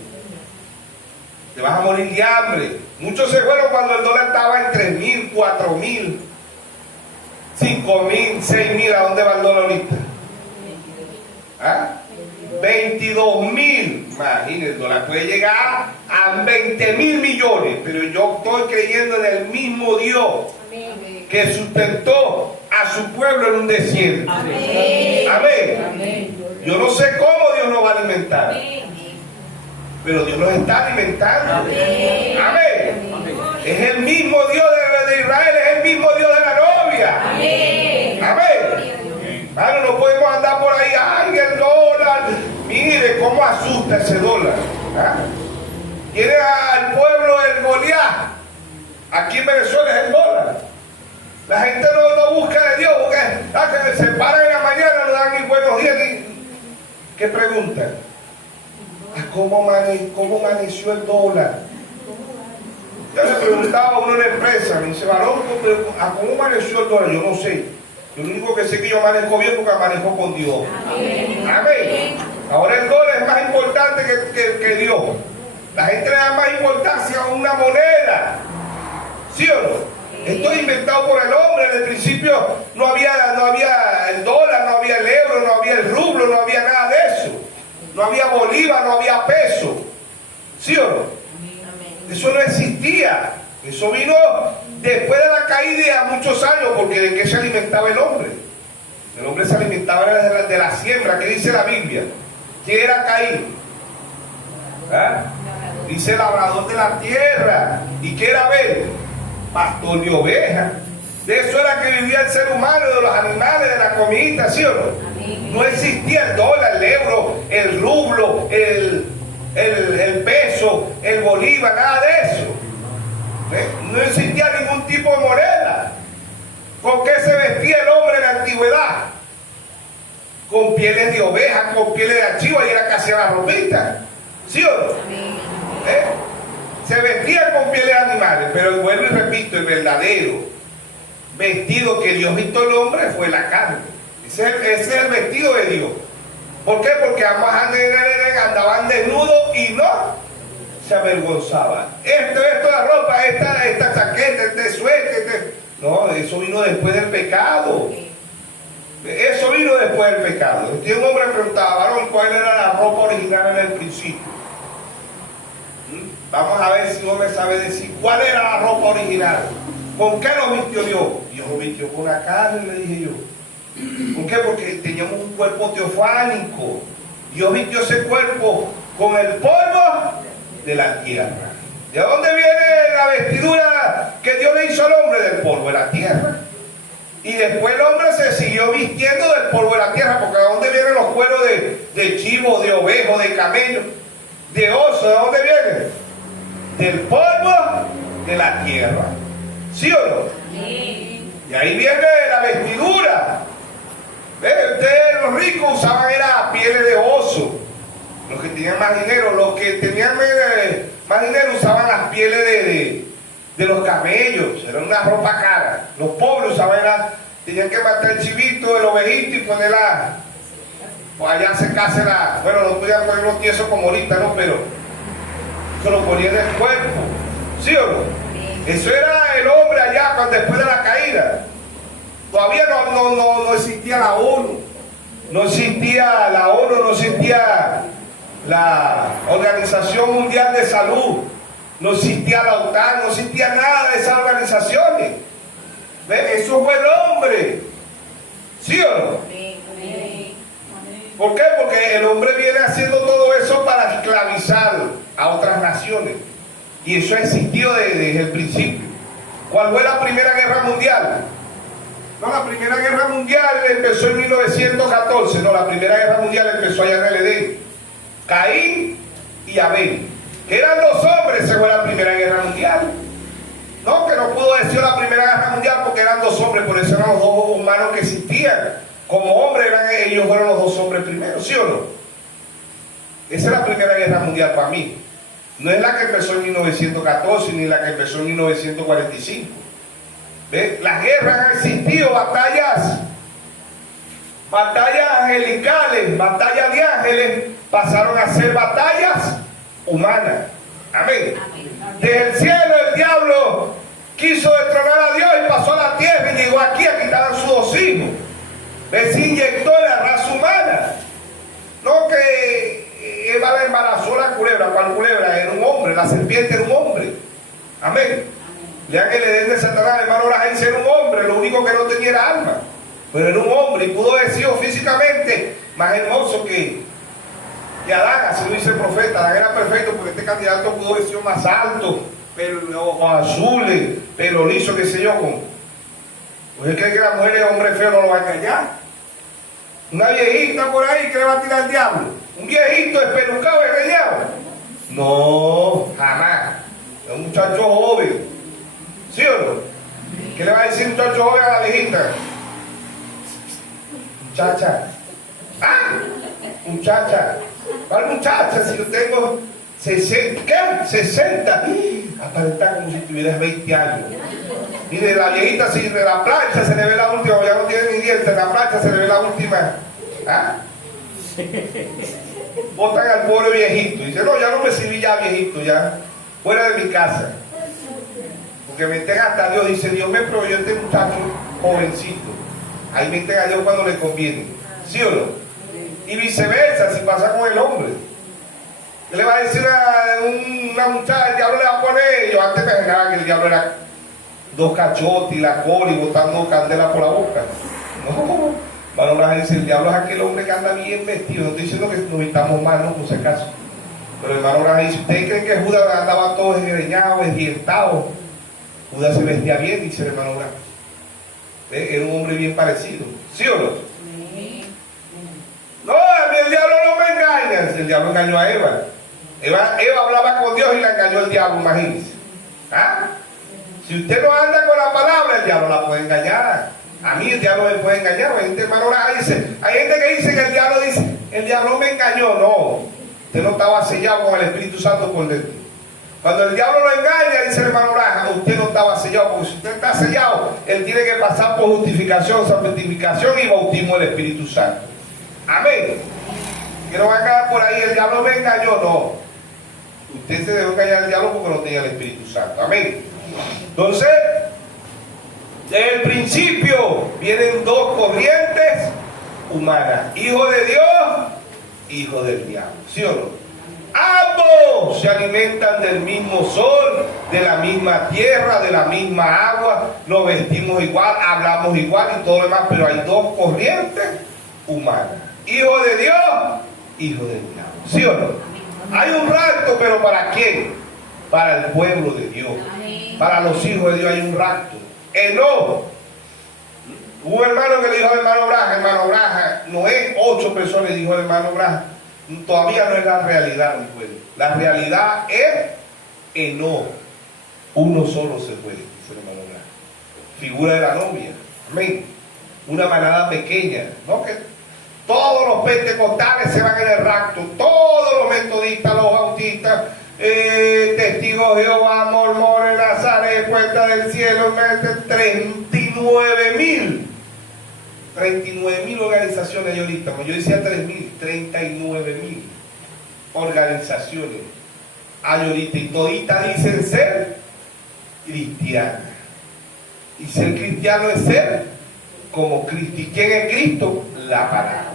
te vas a morir de hambre. Muchos se fueron cuando el dólar estaba en 3.000, 4.000, 5.000, 6.000. ¿A dónde va el dólar ahorita? ¿Ah? 22.000. Imagínense, el dólar puede llegar a 20.000 millones. Pero yo estoy creyendo en el mismo Dios que sustentó a su pueblo en un desierto. Amén. Amén. Yo no sé cómo Dios nos va a alimentar, pero Dios nos está alimentando. Amén. Es el mismo Dios de Israel, es el mismo Dios de la novia. Amén. Claro, no podemos andar por ahí, ay, el dólar. Mire cómo asusta ese dólar. ¿Ah? Tiene al pueblo el Goliat. Aquí en Venezuela es el dólar. La gente no busca de Dios, que se paran en la mañana, no dan ni buenos días. ¿Qué preguntan? ¿Cómo amaneció el dólar? Yo le preguntaba a uno en la empresa, me dice, varón, ¿cómo amaneció el dólar? Yo no sé. Yo lo único que sé es que yo amanezco bien porque amanezco con Dios. Amén. Ahora el dólar es más importante que Dios. La gente le da más importancia a una moneda. ¿Sí o no? Esto es inventado por el hombre. En el principio no había el dólar, no había el euro, no había el rublo, no había nada de eso. No había bolívar, no había peso. ¿Sí o no? Eso no existía. Eso vino después de la caída de muchos años, porque ¿de qué se alimentaba el hombre? El hombre se alimentaba de la siembra. ¿Qué dice la Biblia? ¿Quién era Caín? ¿Ah? Dice labrador de la tierra. ¿Y qué era Abel? Pastor de ovejas. De eso era que vivía el ser humano, de los animales, de la comidita, ¿sí o no? No existía el dólar, el euro, el rublo, el peso, el bolívar, nada de eso. No existía ningún tipo de moneda. ¿Con qué se vestía el hombre en la antigüedad? Con pieles de oveja, con pieles de archivo, y era que hacía la ropita. ¿Sí o no? Se vestían con pieles de animales, pero vuelvo y repito, el verdadero vestido que Dios vistió al hombre fue la carne. Ese es el vestido de Dios. ¿Por qué? Porque ambos andaban desnudos y no se avergonzaban. Esto es la ropa, esta chaqueta, este suéter, No, eso vino después del pecado. Eso vino después del pecado. Un hombre preguntaba, varón, ¿cuál era la ropa original en el principio? Vamos a ver si un hombre sabe decir cuál era la ropa original. ¿Con qué lo vistió Dios? Dios lo vistió con la carne, le dije yo. ¿Por qué? Porque teníamos un cuerpo teofánico. Dios vistió ese cuerpo con el polvo de la tierra. ¿De dónde viene la vestidura que Dios le hizo al hombre? Del polvo de la tierra. Y después el hombre se siguió vistiendo del polvo de la tierra, porque ¿de dónde vienen los cueros de chivo, de ovejo, de camello, de oso? ¿De dónde vienen? Del polvo de la tierra. ¿Sí o no? Sí. Y ahí viene la vestidura. Ustedes, los ricos, usaban era pieles de oso. Los que tenían más dinero, los que tenían más dinero usaban las pieles de los camellos. Era una ropa cara. Los pobres usaban tenían que matar el chivito, el ovejito y ponerla, pues allá secarse bueno, no podían ponerlo tieso como ahorita, ¿no? Pero se lo ponían en el cuerpo. ¿Sí o no? Eso era el hombre allá después de la caída. Todavía no existía la ONU. No existía la ONU, no existía la Organización Mundial de Salud. No existía la OTAN, no existía nada de esas organizaciones. ¿Ven? Eso fue el hombre. ¿Sí o no? ¿Por qué? Porque el hombre viene haciendo todo eso para esclavizar a otras naciones. Y eso ha existido desde el principio. ¿Cuál fue la Primera Guerra Mundial? No, la Primera Guerra Mundial empezó en 1914. No, la Primera Guerra Mundial empezó allá en el Edén. Caín y Abel, que eran dos hombres, se fue la Primera Guerra Mundial. No, que no pudo decir la Primera Guerra Mundial porque eran dos hombres, por eso eran los dos humanos que existían. Como hombres, ellos fueron los dos hombres primero, ¿sí o no? Esa es la Primera Guerra Mundial para mí. No es la que empezó en 1914 ni la que empezó en 1945. ¿Ves? Las guerras han existido, batallas angelicales, batallas de ángeles, pasaron a ser batallas humanas. Amén. Amén. Desde el cielo el diablo quiso destronar a Dios y pasó a la tierra y llegó aquí a quitar a sus dos hijos. Les inyectó en la raza humana. No que Eva la embarazó la culebra. ¿Cuál culebra? Era un hombre. La serpiente era un hombre. Amén. Ya que el Edén de Satanás, hermano, Rafael era un hombre. Lo único que no tenía era alma. Pero era un hombre y pudo haber sido físicamente más hermoso que Adán. Así lo dice el profeta. Adán era perfecto porque este candidato pudo haber sido más alto, pelo ojos azules, pelo liso, qué sé yo. Pues él cree que la mujer es hombre feo, no lo va a engañar. Una viejita por ahí que le va a tirar al diablo. Un viejito espelucado y reñado. No, jamás. Es un muchacho joven. ¿Sí o no? ¿Qué le va a decir un muchacho joven a la viejita? Muchacha. Ah, muchacha. ¿Cuál muchacha? Si yo tengo 60. ¿Qué? 60. Aparenta como si tuvieras 20 años. Mire, la viejita, si de la plancha se le ve la última, ya no tiene ni dientes, en la plancha se le ve la última. ¿Ah? Botan al pobre viejito. Dice, no, ya no me sirví ya, viejito, ya. Fuera de mi casa. Porque meten hasta a Dios. Dice, Dios me proveyó este muchacho jovencito. Ahí meten a Dios cuando le conviene. ¿Sí o no? Y viceversa, si pasa con el hombre. ¿Qué le va a decir a una muchacha? El diablo le va a poner. Yo antes me imaginaba que el diablo era 2 cachotes y la cola y botando candela por la boca. No, Manolás dice, el diablo es aquel hombre que anda bien vestido. No estoy diciendo que nos vistamos mal, no, por si acaso. Pero el Manolás dice, ¿ustedes creen que Judas andaba todo desgreñado, desdientado? Judas se vestía bien, dice el hermano Branco. Era un hombre bien parecido. ¿Sí o no? No, a mí el diablo no me engaña. El diablo engañó a Eva. Eva hablaba con Dios y la engañó el diablo, imagínense. ¿Ah? Si usted no anda con la palabra, el diablo la puede engañar. A mí el diablo me puede engañar. Hay gente, hermano, hay gente que dice que el diablo dice, el diablo me engañó. No, usted no estaba sellado con el Espíritu Santo por dentro. Cuando el diablo lo engaña, dice el hermano Raja, usted no estaba sellado, porque si usted está sellado, él tiene que pasar por justificación, santificación y bautismo del Espíritu Santo. Amén. Que no va a quedar por ahí, el diablo me engañó, no. Usted se dejó engañar al diablo porque no tenía el Espíritu Santo. Amén. Entonces, desde el principio vienen 2 corrientes humanas: hijo de Dios, hijo del diablo. ¿Sí o no? Ambos se alimentan del mismo sol, de la misma tierra, de la misma agua, nos vestimos igual, hablamos igual y todo lo demás, pero hay 2 corrientes humanas: hijo de Dios, hijo del diablo. ¿Sí o no? Hay un rapto, pero ¿para quién? Para el pueblo de Dios. Para los hijos de Dios hay un rapto. No. Hubo un hermano que le dijo al hermano Braja, no es 8 personas, le dijo al hermano Braja, todavía no es la realidad, mi pueblo. La realidad es no. Uno solo se puede, dice el hermano Braja. Figura de la novia. Amén. Una manada pequeña, no que todos los pentecostales se van en el rapto, todos los metodistas, los bautistas, testigos de Jehová, mormones, Nazaret, Puerta del Cielo, 39.000 organizaciones yo ahorita, yo decía 3.000, 39.000 organizaciones hay ahorita, y toditas dicen ser cristianas, y ser cristiano es ser como Cristo. ¿Y quién es Cristo? La palabra.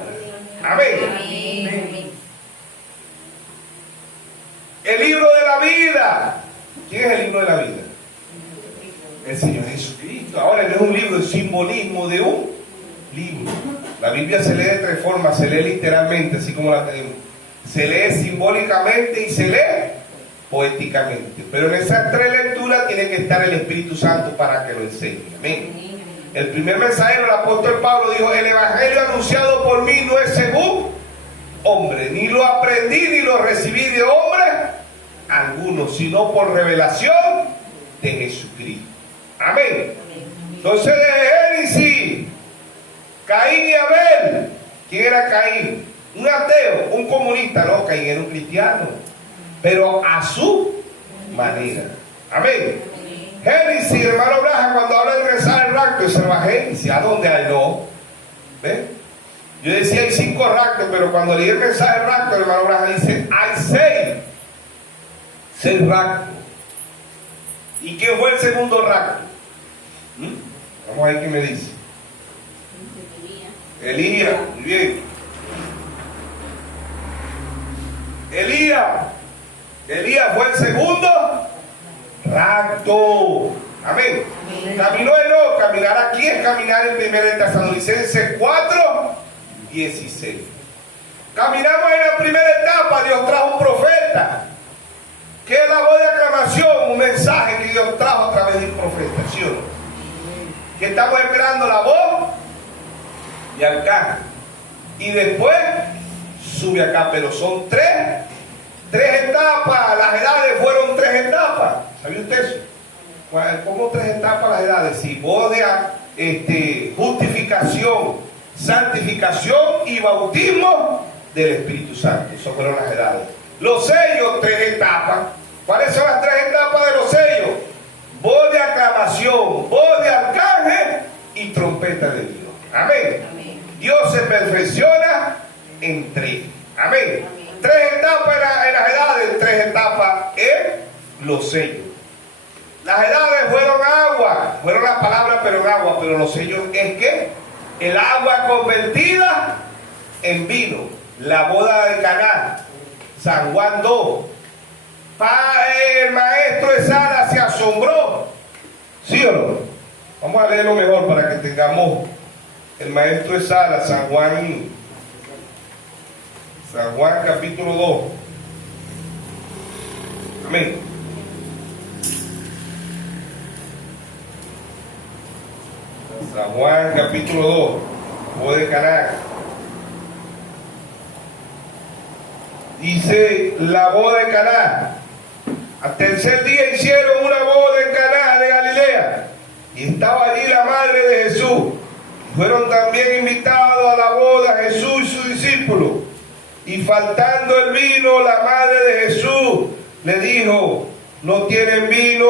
Amén. El libro de la vida. ¿Quién es el libro de la vida? El Señor Jesucristo. Ahora no es un libro, es simbolismo de un libro. La Biblia se lee de 3 formas: se lee literalmente, así como la tenemos, se lee simbólicamente y se lee poéticamente. Pero en esas 3 lecturas tiene que estar el Espíritu Santo para que lo enseñe. Amén. El primer mensajero, el apóstol Pablo, dijo: el evangelio anunciado por mí no es según hombre, ni lo aprendí ni lo recibí de hombre alguno, sino por revelación de Jesucristo. Amén. Entonces, de Génesis, Caín y Abel. ¿Quién era Caín? Un ateo, un comunista. No, Caín era un cristiano, pero a su manera. Amén. Génesis, hermano Braja, cuando habla de regresar el rapto, es el Génesis. ¿A dónde hay? No. ¿Ven? Yo decía hay 5 raptos, pero cuando leí el mensaje del rapto, el hermano Braja dice hay 6. Ser rapto. ¿Y quién fue el segundo rapto? Vamos a ver qué me dice. Elías, muy bien. Elías fue el segundo rapto. Amén. Caminó Enoc. Caminar aquí es caminar en 1 Tesalonicenses 4:16. Caminamos en la primera etapa. Dios trajo un profeta, que es la voz de aclamación, un mensaje que Dios trajo a través de un profeta, ¿sí o no? Que estamos esperando la voz y acá. Y después sube acá, pero son tres etapas. Las edades fueron 3 etapas. ¿Sabía usted eso? ¿Cómo 3 etapas las edades? Sí, boda, justificación, santificación y bautismo del Espíritu Santo. Esas fueron las edades. Los sellos, 3 etapas. ¿Cuáles son las 3 etapas de los sellos? Voz de aclamación, voz de arcángel y trompeta de Dios. Amén. Amén. Dios se perfecciona en 3. Amén. Amén. 3 etapas en las edades, 3 etapas en los sellos. Las edades fueron agua, fueron las palabras, pero en agua. Pero los sellos es que el agua convertida en vino. La boda de Caná, San Juan 2. El maestro de Sala se asombró. ¿Sí o no? Vamos a leerlo mejor para que tengamos el maestro de Sala, San Juan capítulo 2. Amén. San Juan capítulo 2, boda de Caná. Dice la boda de Caná. Al tercer día hicieron una boda en Caná de Galilea, y estaba allí la madre de Jesús. Fueron también invitados a la boda Jesús y sus discípulos. Y faltando el vino, la madre de Jesús le dijo: no tienen vino.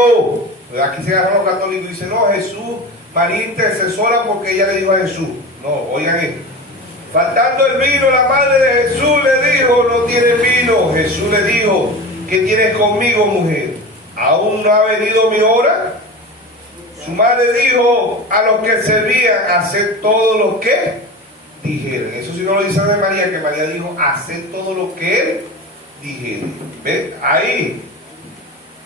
Aquí se agarran los católicos y dicen: no, Jesús, María intercesora, porque ella le dijo a Jesús. No, oigan esto. Faltando el vino, la madre de Jesús le dijo: no tienen vino. Jesús le dijo: ¿qué tienes conmigo, mujer? ¿Aún no ha venido mi hora? Su madre dijo a los que servían: haced todo lo que dijeron. Eso sí no lo dice de María, que María dijo: haced todo lo que él dijera. ¿Ven? Ahí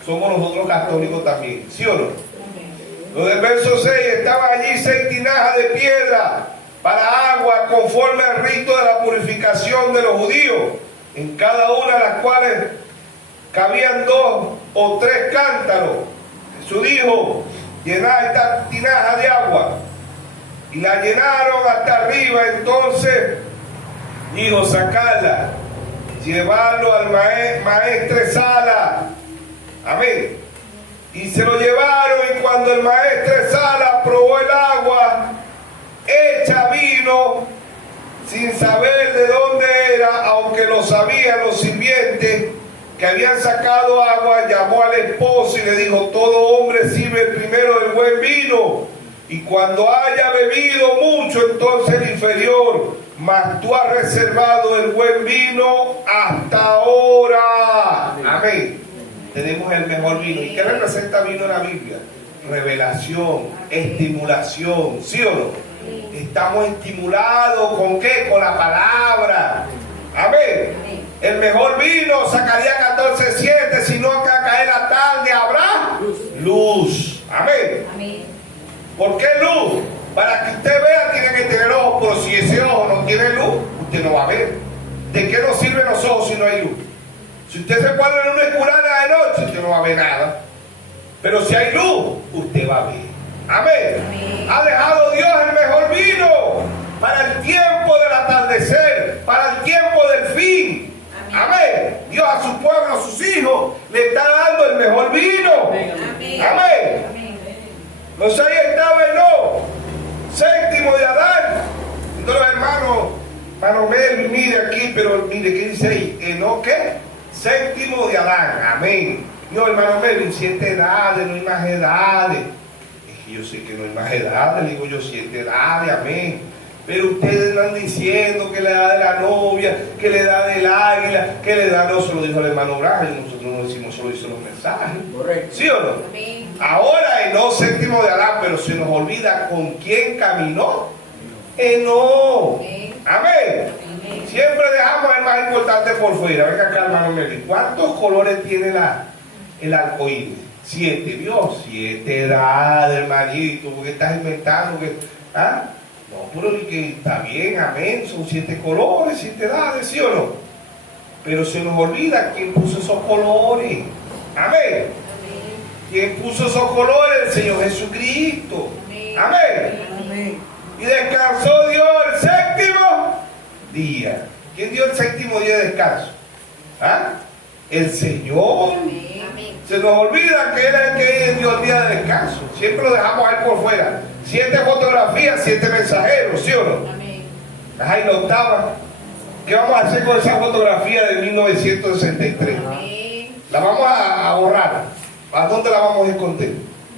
somos nosotros católicos también, ¿sí o no? Lo del verso 6: estaban allí 6 tinajas de piedra para agua, conforme al rito de la purificación de los judíos, en cada una de las cuales cabían 2 o 3 cántaros. Jesús dijo: llenad esta tinaja de agua. Y la llenaron hasta arriba. Entonces dijo: sacadla, llevarlo al maestre Sala. Amén. Y se lo llevaron, y cuando el maestre Sala probó el agua hecha vino, sin saber de dónde era, aunque lo sabían los sirvientes que habían sacado agua, llamó al esposo y le dijo: todo hombre sirve primero el buen vino, y cuando haya bebido mucho, entonces el inferior, mas tú has reservado el buen vino hasta ahora. Amén. Tenemos el mejor vino. ¿Y qué representa vino en la Biblia? Revelación, estimulación, ¿sí o no? Estamos estimulados ¿con qué? Con la palabra. Amén. El mejor vino, Zacarías 14:7, si no acá cae la tarde habrá luz. Amén. Amén. ¿Por qué luz? Para que usted vea tiene que tener ojos, pero si ese ojo no tiene luz, usted no va a ver. ¿De qué nos sirven los ojos si no hay luz? Si usted se pone en una escurana de noche, usted no va a ver nada. Pero si hay luz, usted va a ver. Amén. Amén. Ha dejado Dios el mejor vino para el tiempo del atardecer, para el tiempo del fin. Amén. Dios a su pueblo, a sus hijos, le está dando el mejor vino. Amén. Amén. Amén. Los 6 estaba Enoc, séptimo de Adán. Entonces, hermano Melvin, mire aquí, pero mire, ¿qué dice ahí? Enoc, ¿qué? Séptimo de Adán. Amén. No, hermano Melvin, 7 edades, no hay más edades. Es que yo sé que no hay más edades, le digo yo 7 edades, amén. Pero ustedes están diciendo que le da de la novia, que le da del águila, que le da, no se lo dijo el hermano Braga, y nosotros no decimos, solo dice los mensajes. Correcto. ¿Sí o no? Amén. Ahora Enó, séptimo de Adán, pero se nos olvida con quién caminó. Enó. Amén. Amén. Amén. Siempre dejamos el más importante por fuera. Venga acá, hermano Meli. ¿Cuántos colores tiene el arcoíris? 7, ¿vio? 7 edades, hermanito. ¿Por qué estás inventando? ¿Ah? No, pero que está bien, amén. Son 7 colores, 7 edades, ¿sí o no? Pero se nos olvida quién puso esos colores. Amén. ¿Quién puso esos colores? El Señor Jesucristo. Amén. Amén. Y descansó Dios el séptimo día. ¿Quién dio el séptimo día de descanso? ¿Ah? El Señor. Amén. Se nos olvida que Él es el que dio el día de descanso. Siempre lo dejamos ahí por fuera. 7 fotografías, 7 mensajeros, ¿sí o no? Amén. Ajá, y la octava. ¿Qué vamos a hacer con esa fotografía de 1963? Amén. La vamos a borrar. ¿A dónde la vamos a esconder?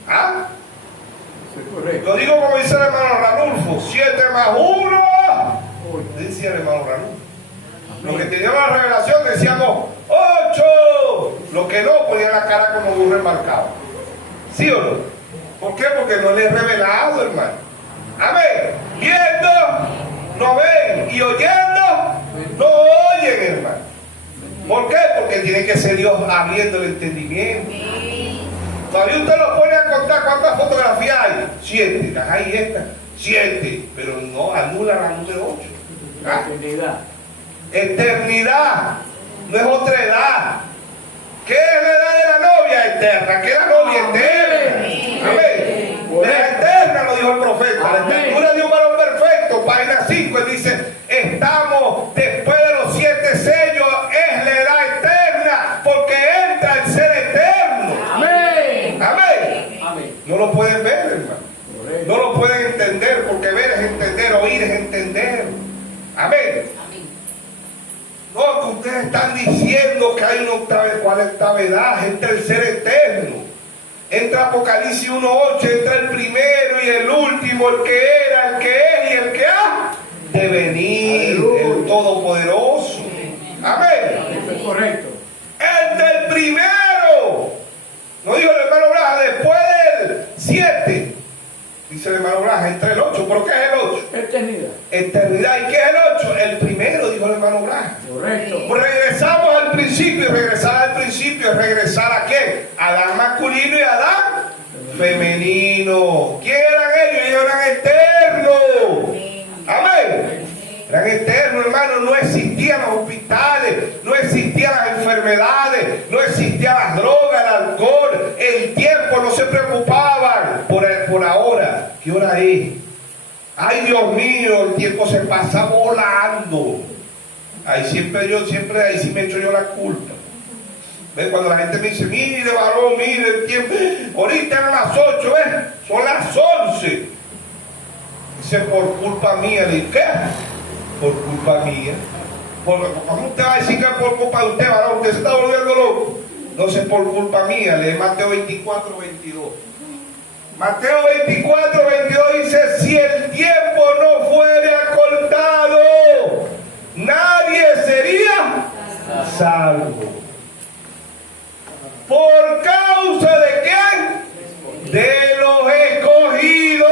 ¿Ah? Eso es correcto. Lo digo como dice el hermano Ranulfo, 7 más 1. Decía el hermano Ranulfo. Los que teníamos la revelación decíamos 8. Los que no ponían la cara como un remarcado. ¿Sí o no? ¿Por qué? Porque no les he revelado, hermano. Amén. Viendo, no ven. Y oyendo, no oyen, hermano. ¿Por qué? Porque tiene que ser Dios abriendo el entendimiento. Amén. Todavía usted lo pone a contar cuántas fotografías hay. 7. Ajá, y esta. 7. Pero no anula la número 8. ¿Ah? Eternidad. Eternidad. No es otra edad. ¿Qué es la edad de la novia eterna? ¿Qué es la novia eterna? Amén. La eterna, lo dijo el profeta. La escritura de un varón perfecto, página 5, él dice, estamos después de los 7 sellos, es la edad eterna, porque entra el ser eterno. Amén. Amén. Amén. No lo pueden ver, hermano. Correcto. No lo pueden entender, porque ver es entender, oír es entender. Amén. No, que ustedes están diciendo que hay una octava, ¿cuál octava edad? Entra el ser eterno. Entra Apocalipsis 1:8, entra el primero y el último, el que era, el que es y el que ha de venir, el Todopoderoso. Amén. Eso es correcto. Entra el primero. No dijo el hermano Braja, después del 7. Dice el hermano Braja, entra el 8. ¿Por qué es el 8? Eternidad. Eternidad. ¿Y qué es el 8? El primero, dijo el hermano Braja. Correcto. Pues regresamos al principio, y regresar al principio es regresar a ¿qué? Adán masculino y Adán femenino. ¿Quién eran ellos? Ellos eran eternos. Amén. Eran eternos, hermano. No existían los hospitales, no existían las enfermedades, no existían las drogas, el alcohol, el tiempo, no se preocupaban por ahora. ¿Qué hora es? Ay, Dios mío, el tiempo se pasa volando. Ahí ahí sí me echo yo la culpa. ¿Ves? Cuando la gente me dice, mire, varón, mire el tiempo, ahorita eran las 8, ¿ves? Son las 11. Dice, por culpa mía. Le dije, ¿qué? Por culpa mía. ¿Cómo usted va a decir que es por culpa de usted, varón? Usted se está volviendo loco. No sé, por culpa mía. Lee Mateo 24:22. Mateo 24:22 dice, si el tiempo no fuera acortado, nadie sería salvo. ¿Por causa de quién? De los escogidos.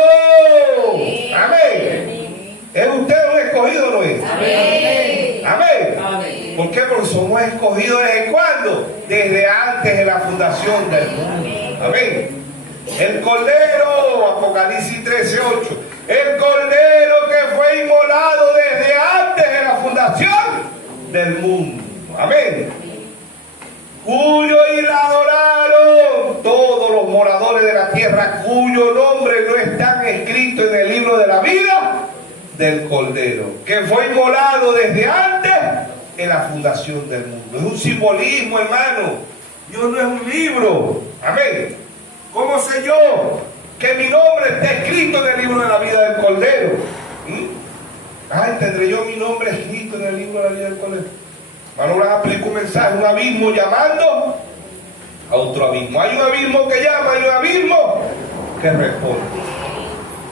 Amén. ¿Es usted un escogido o no es? Amén. Amén. Amén. ¿Por qué? Porque somos escogidos ¿desde cuándo? Desde antes de la fundación del mundo. Amén. El Cordero, Apocalipsis 13:8. El Cordero que fue inmolado desde antes de la fundación del mundo. Amén. Cuyo y la adoraron todos los moradores de la tierra, cuyo nombre no están escritos en el libro de la vida del Cordero, que fue inmolado desde antes en la fundación del mundo. Es un simbolismo, hermano. Dios no es un libro. Amén. ¿Cómo sé yo que mi nombre está escrito en el libro de la vida del Cordero? Ay, tendré yo mi nombre escrito en el libro de la vida del Cordero. Ahora les explico un mensaje, un abismo llamando a otro abismo. Hay un abismo que llama, hay un abismo que responde.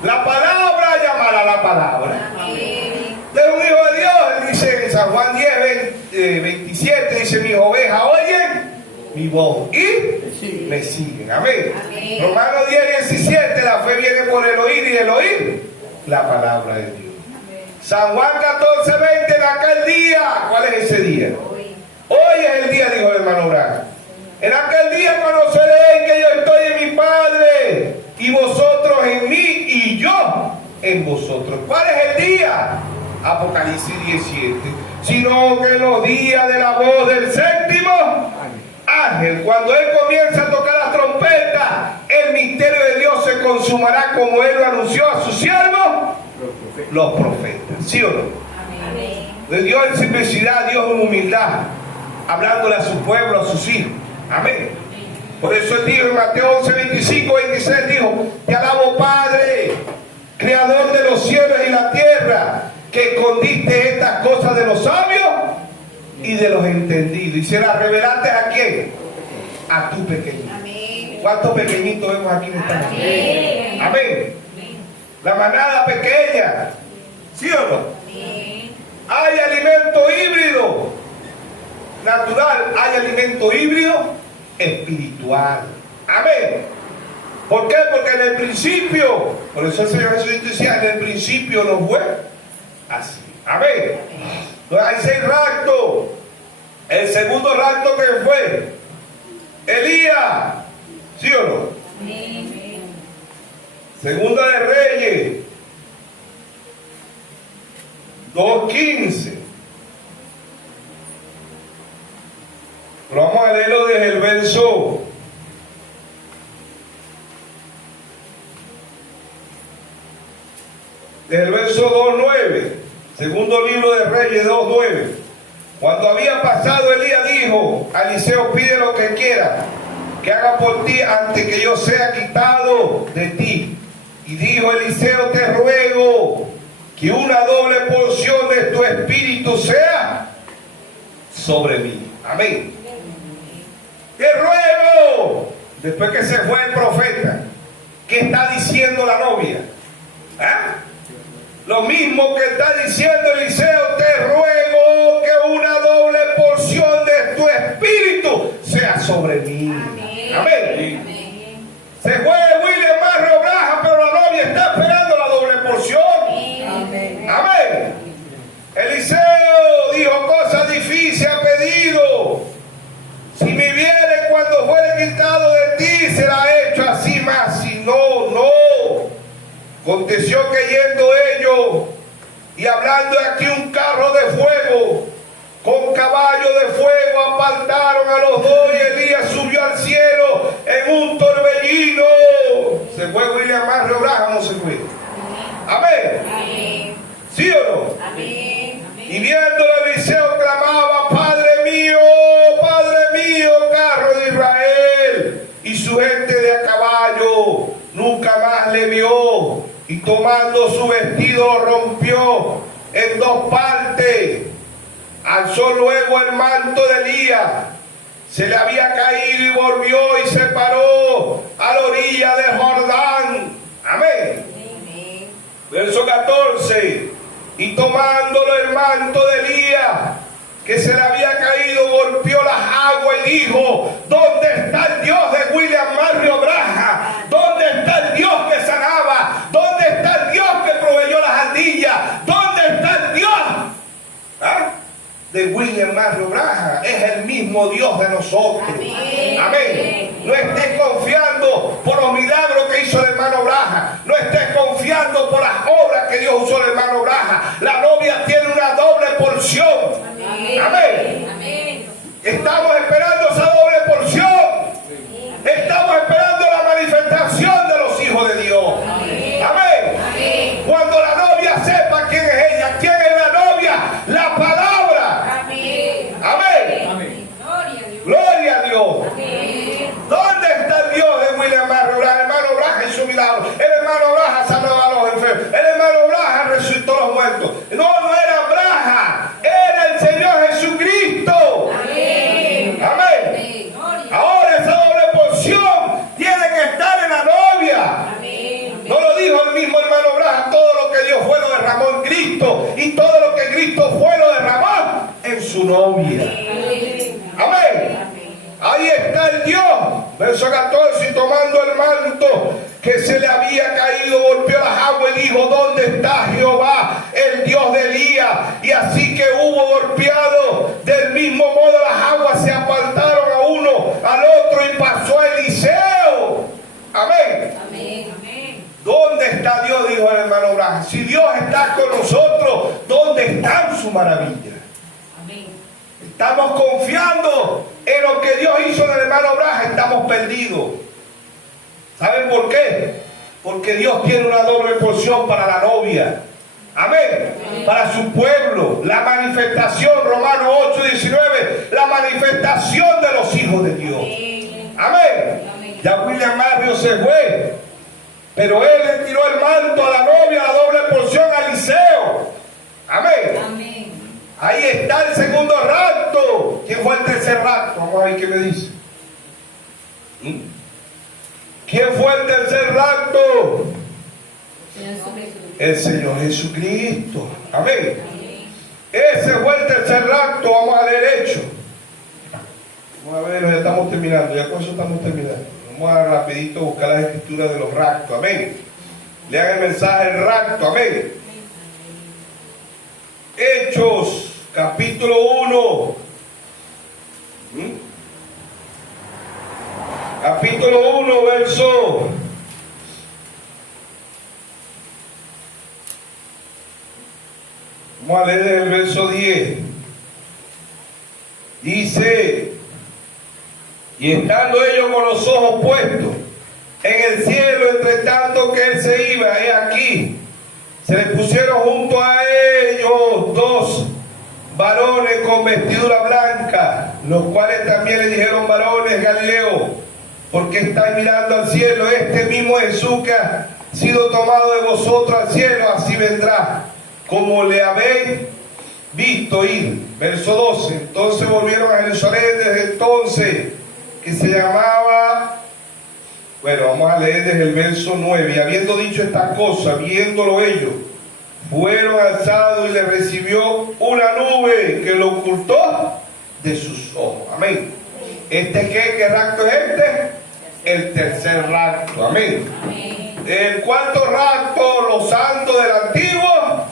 La palabra llamará a la palabra. Amén. San Juan 10, 27 dice, mis ovejas oyen mi voz y me siguen. Amén. Amén. Romanos 10, 17, la fe viene por el oír y el oír la palabra de Dios. San Juan 14, 20, en aquel día, ¿cuál es ese día? Hoy es el día, dijo el hermano Branham. En aquel día conoceréis que yo estoy en mi Padre y vosotros en mí y yo en vosotros. ¿Cuál es el día? Apocalipsis 17. Sino que en los días de la voz del séptimo ángel, cuando él comienza a tocar la trompeta, el misterio de Dios se consumará como él lo anunció a sus siervos, los profetas. ¿Sí o no? Amén. De Dios en simplicidad, Dios en humildad, hablándole a su pueblo, a sus hijos. Amén. Por eso él dijo en Mateo 11, 25, 26, dijo, te alabo Padre, creador de los cielos y la tierra, que escondiste estas cosas de los sabios y de los entendidos. Y se las revelaste ¿a quién? A tu pequeñito. Amén. ¿Cuántos pequeñitos vemos aquí en esta mañana? Amén. Amén. La manada pequeña. ¿Sí o no? Amén. Hay alimento híbrido natural, hay alimento híbrido espiritual. Amén. ¿Por qué? Porque en el principio, por eso el Señor Jesús decía, en el principio no fue así. Amén. Entonces hay 6 raptos. El segundo rapto que fue Elías. ¿Sí o no? Amén. Segunda de Reyes 2:15. Pero vamos a leerlo desde el verso desde el verso 2:9. Segundo libro de Reyes 2:9. Cuando había pasado, Elías dijo a Eliseo, pide lo que quiera que haga por ti antes que yo sea quitado de ti. Y dijo Eliseo, te ruego que una doble porción de tu espíritu sea sobre mí. Amén. Te ruego, después que se fue el profeta, ¿qué está diciendo la novia? ¿Ah? Lo mismo que está diciendo Eliseo, te ruego que una doble porción de tu espíritu sea sobre mí. Amén. Amén. Amén. Se fue William Marrio Braja, pero la novia está esperando la doble porción. Amén. Amén. Eliseo dijo cosas difíciles, ha pedido. Si me viene cuando fuere quitado de ti, será hecho así más. Si no, no. Aconteció que yendo ellos y hablando aquí un carro de fuego con caballo de fuego apartaron a los dos y Elías subió al cielo en un torbellino. ¿Se fue William Marrio Braja o no se fue? Amén. Amén. ¿Sí o no? Amén. Y viéndolo Eliseo clamaba, Padre mío, carro de Israel. Y su gente de a caballo nunca más le vio. Y tomando su vestido lo rompió en 2 partes. Alzó luego el manto de Elías. Se le había caído y volvió y se paró a la orilla de Jordán. Amén. Amén. Verso 14. Y tomándolo el manto de Elías, que se le había caído, golpeó las aguas y dijo, ¿dónde está el Dios de William Marrio Braja? ¿Dónde está el Dios que sanaba? ¿Dónde está el Dios que proveyó las ardillas? ¿Dónde está el Dios de William Marrio Braja? Es el mismo Dios de nosotros. Amén. Amén. No estés confiando por los milagros que hizo el hermano Braja. No estés confiando por las obras que Dios usó el hermano Braja. La novia tiene una doble porción. Amén. Amén. Estamos esperando esa doble porción. Estamos esperando la manifestación de los hijos de Dios. Amén. Amén. Cuando la novia sepa quién es ella, quién es la novia, la palabra. Amén. Amén. Amén. Gloria a Dios. Gloria a Dios. Amén. ¿Dónde está el Dios de William Marrio Braja? El hermano Braja en su milagro. El hermano Braja sanó a los enfermos. El hermano Braja resucitó a los muertos. No era Braja. Era el Señor Jesucristo. Amén. Amén. Gloria. Ahora esa doble porción tiene que estar en la novia. Amén. No lo dijo el mismo hermano Braja, todo lo que Dios fue lo derramó en Cristo y todo lo que Cristo fue lo derramó novia. Amén. Ahí está el Dios. Verso 14. Y tomando el manto que se le había caído, golpeó las aguas y dijo: ¿dónde está Jehová, el Dios de Elías? Y así que hubo golpeado, del mismo modo las aguas se apartaron a uno al otro y pasó Eliseo. Amén. Amén. ¿Dónde está Dios?, dijo el hermano Branham. Si Dios está con nosotros, ¿dónde están sus maravillas? Amén. Estamos confiando en lo que Dios hizo en el hermano Branham. Estamos perdidos. ¿Saben por qué? Porque Dios tiene una doble porción para la novia. Amén. Para su pueblo. La manifestación, Romanos 8:19, la manifestación de los hijos de Dios. Amén. Ya William Mario se fue, pero él le tiró el manto a la novia, la doble porción a Eliseo. Amén. Ahí está el segundo rapto. ¿Quién fue el tercer rapto? Vamos a ver qué me dice. ¿Quién fue el tercer rapto? El Señor Jesucristo. Amén. Ese fue el tercer rapto. Vamos a leer Hechos. Vamos a ver, ya estamos terminando. Ya con eso estamos terminando. Vamos a rapidito buscar las escrituras de los raptos. Amén. Lean el mensaje del rapto. Amén. Hechos, capítulo 1. Capítulo 1, verso. Vamos a leer el verso 10. Dice: y estando ellos con los ojos puestos en el cielo, entre tanto que él se iba, he aquí, se le pusieron junto a ellos dos varones con vestidura blanca, los cuales también le dijeron: varones Galileo, ¿por qué estáis mirando al cielo? Este mismo Jesús que ha sido tomado de vosotros al cielo, así vendrá, como le habéis visto ir. Verso 12. Entonces volvieron a Jerusalén desde entonces, que se llamaba, bueno, vamos a leer desde el verso 9. Y habiendo dicho estas cosas, viéndolo ellos, fueron alzados y le recibió una nube que lo ocultó de sus ojos. Amén. ¿Qué rapto es este? El tercer rapto. Amén. El cuarto rapto, los santos del Antiguo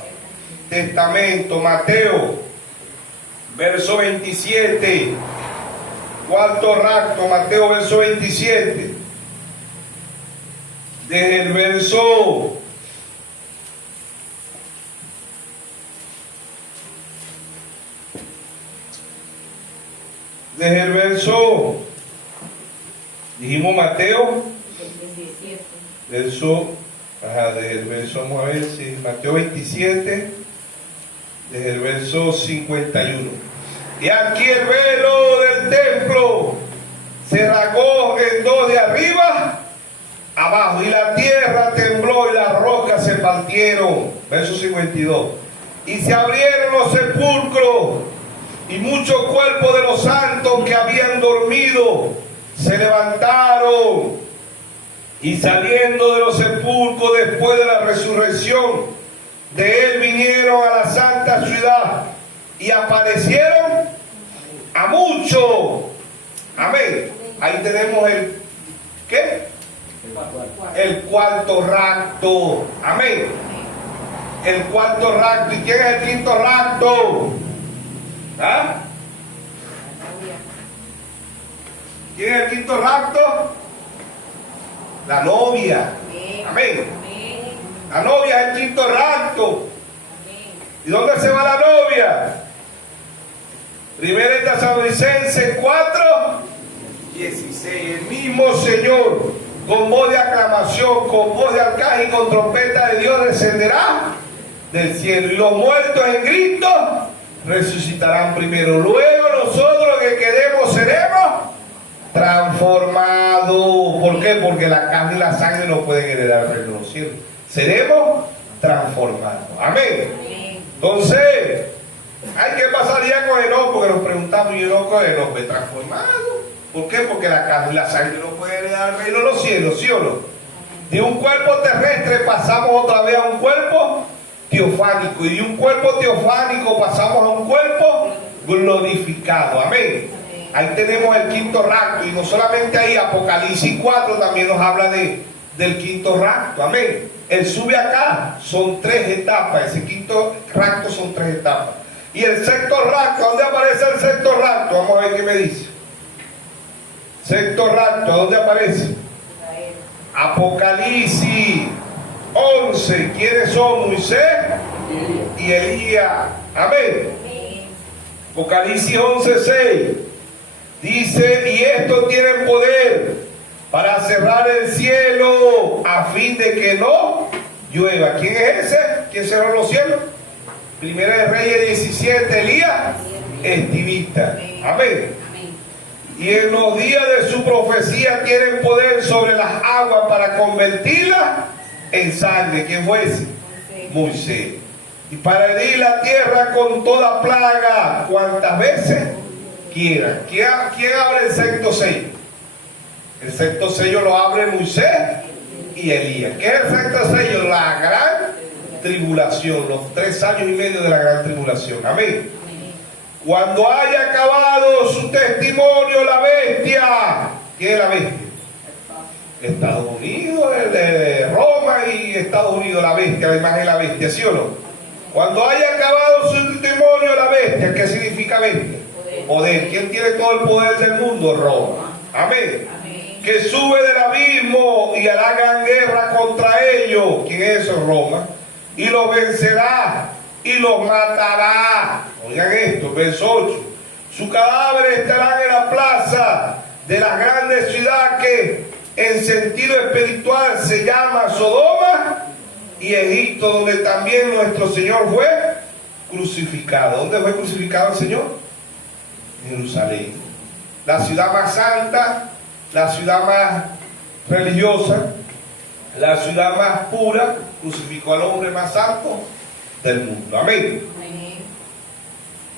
Testamento. Mateo, verso 27. Cuarto rapto, Mateo, verso 27. Desde el verso dijimos Mateo, desde el verso, vamos a ver si Mateo 27, desde el verso 51. Y aquí el velo del templo se rasgó en dos de arriba abajo, y la tierra tembló y las rocas se partieron. Verso 52. Y se abrieron los sepulcros, y muchos cuerpos de los santos que habían dormido se levantaron, y saliendo de los sepulcros después de la resurrección de él, vinieron a la santa ciudad y aparecieron a muchos. Amén. Ahí tenemos el ¿qué? El cuarto rapto. Amén. El cuarto rapto. ¿Y quién es el quinto rapto? ¿Ah? ¿Quién es el quinto rapto? La novia. Amén. La novia es el quinto rapto. ¿Y dónde se va la novia? Primera de Tesalonicenses 4:16. El mismo Señor, con voz de aclamación, con voz de arcángel y con trompeta de Dios, descenderá del cielo, y los muertos en Cristo resucitarán primero. Luego nosotros que quedemos seremos transformados. ¿Por qué? Porque la carne y la sangre no pueden heredar el reino de los cielos. Seremos transformados. Amén. Entonces, hay que pasar ya con Enoc, porque nos preguntamos: ¿y Enoc fue transformado? ¿Por qué? Porque la carne y la sangre no pueden heredar el reino de los cielos, ¿sí o no? De un cuerpo terrestre pasamos otra vez a un cuerpo teofánico, y de un cuerpo teofánico pasamos a un cuerpo glorificado. Amén. Ahí tenemos el quinto rapto, y no solamente ahí, Apocalipsis 4 también nos habla del quinto rapto. Amén. Él sube acá, son 3 etapas. Ese quinto rapto son 3 etapas. Y el sexto rapto, ¿dónde aparece el sexto rapto? Vamos a ver qué me dice. Sexto rapto, ¿dónde aparece? Apocalipsis 11. ¿Quiénes son? Moisés y Elías. Amén. Apocalipsis 11:6 dice: y estos tienen poder para cerrar el cielo a fin de que no llueva. ¿Quién es ese? ¿Quién cerró los cielos? Primera de Reyes 17, Elías, estivista. Amén. Y en los días de su profecía tienen poder sobre las aguas para convertirlas en sangre. ¿Quién fue ese? Moisés. Y para herir la tierra con toda plaga, cuantas veces quieran. ¿Quién abre el sexto sello? El sexto sello lo abre Moisés y Elías. ¿Qué es el sexto sello? La gran tribulación, los 3 años y medio de la gran tribulación. Amén. Cuando haya acabado su testimonio la bestia. ¿Quién es la bestia? Estados Unidos, de Roma y Estados Unidos, la bestia, la imagen de la bestia, ¿sí o no? Cuando haya acabado su testimonio la bestia. ¿Qué significa bestia? Poder. ¿Quién tiene todo el poder del mundo? Roma. Amén. Que sube del abismo y hará gran guerra contra ellos. ¿Quién es eso? Roma. Y los vencerá y los matará. Oigan esto, verso 8. Sus cadáveres estarán en la plaza de las grandes ciudades que en sentido espiritual se llama Sodoma y Egipto, donde también nuestro Señor fue crucificado. ¿Dónde fue crucificado el Señor? En Jerusalén. La ciudad más santa, la ciudad más religiosa, la ciudad más pura, crucificó al hombre más santo del mundo. Amén.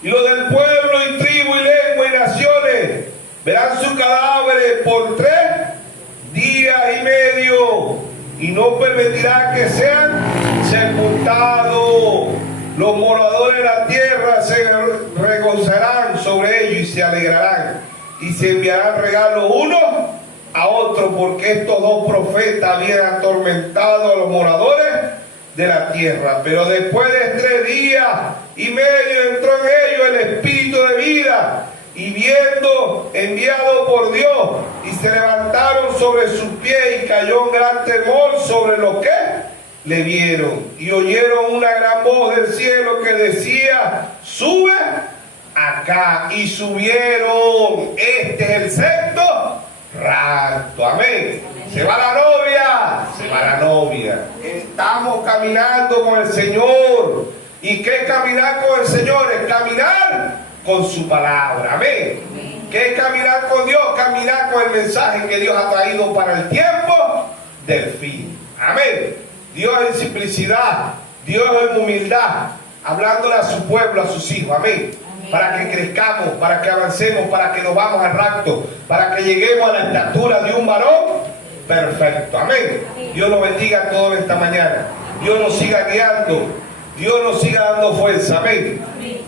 Y los del pueblo y tribu y lengua y naciones verán sus cadáveres por 3 días y medio y no permitirá que sean sepultados. Los moradores de la tierra se regocijarán sobre ellos y se alegrarán y se enviarán regalos unos a otros, porque estos 2 profetas habían atormentado a los moradores de la tierra. Pero después de 3 días y medio entró en ellos el espíritu de vida, y viendo enviado por Dios, y se levantaron sobre sus pies y cayó un gran temor sobre los que le vieron, y oyeron una gran voz del cielo que decía: sube acá. Y subieron. Este es el sexto rapto. Amén. Se va la novia, se va la novia. Estamos caminando con el Señor. ¿Y qué es caminar con el Señor? Es caminar con su palabra. Amén. ¿Qué es caminar con Dios? Caminar con el mensaje que Dios ha traído para el tiempo del fin. Amén. Dios en simplicidad, Dios en humildad, hablándole a su pueblo, a sus hijos. Amén. Para que crezcamos, para que avancemos, para que nos vamos al rapto, para que lleguemos a la estatura de un varón perfecto. Amén. Dios nos bendiga a todos esta mañana. Dios nos siga guiando. Dios nos siga dando fuerza. Amén.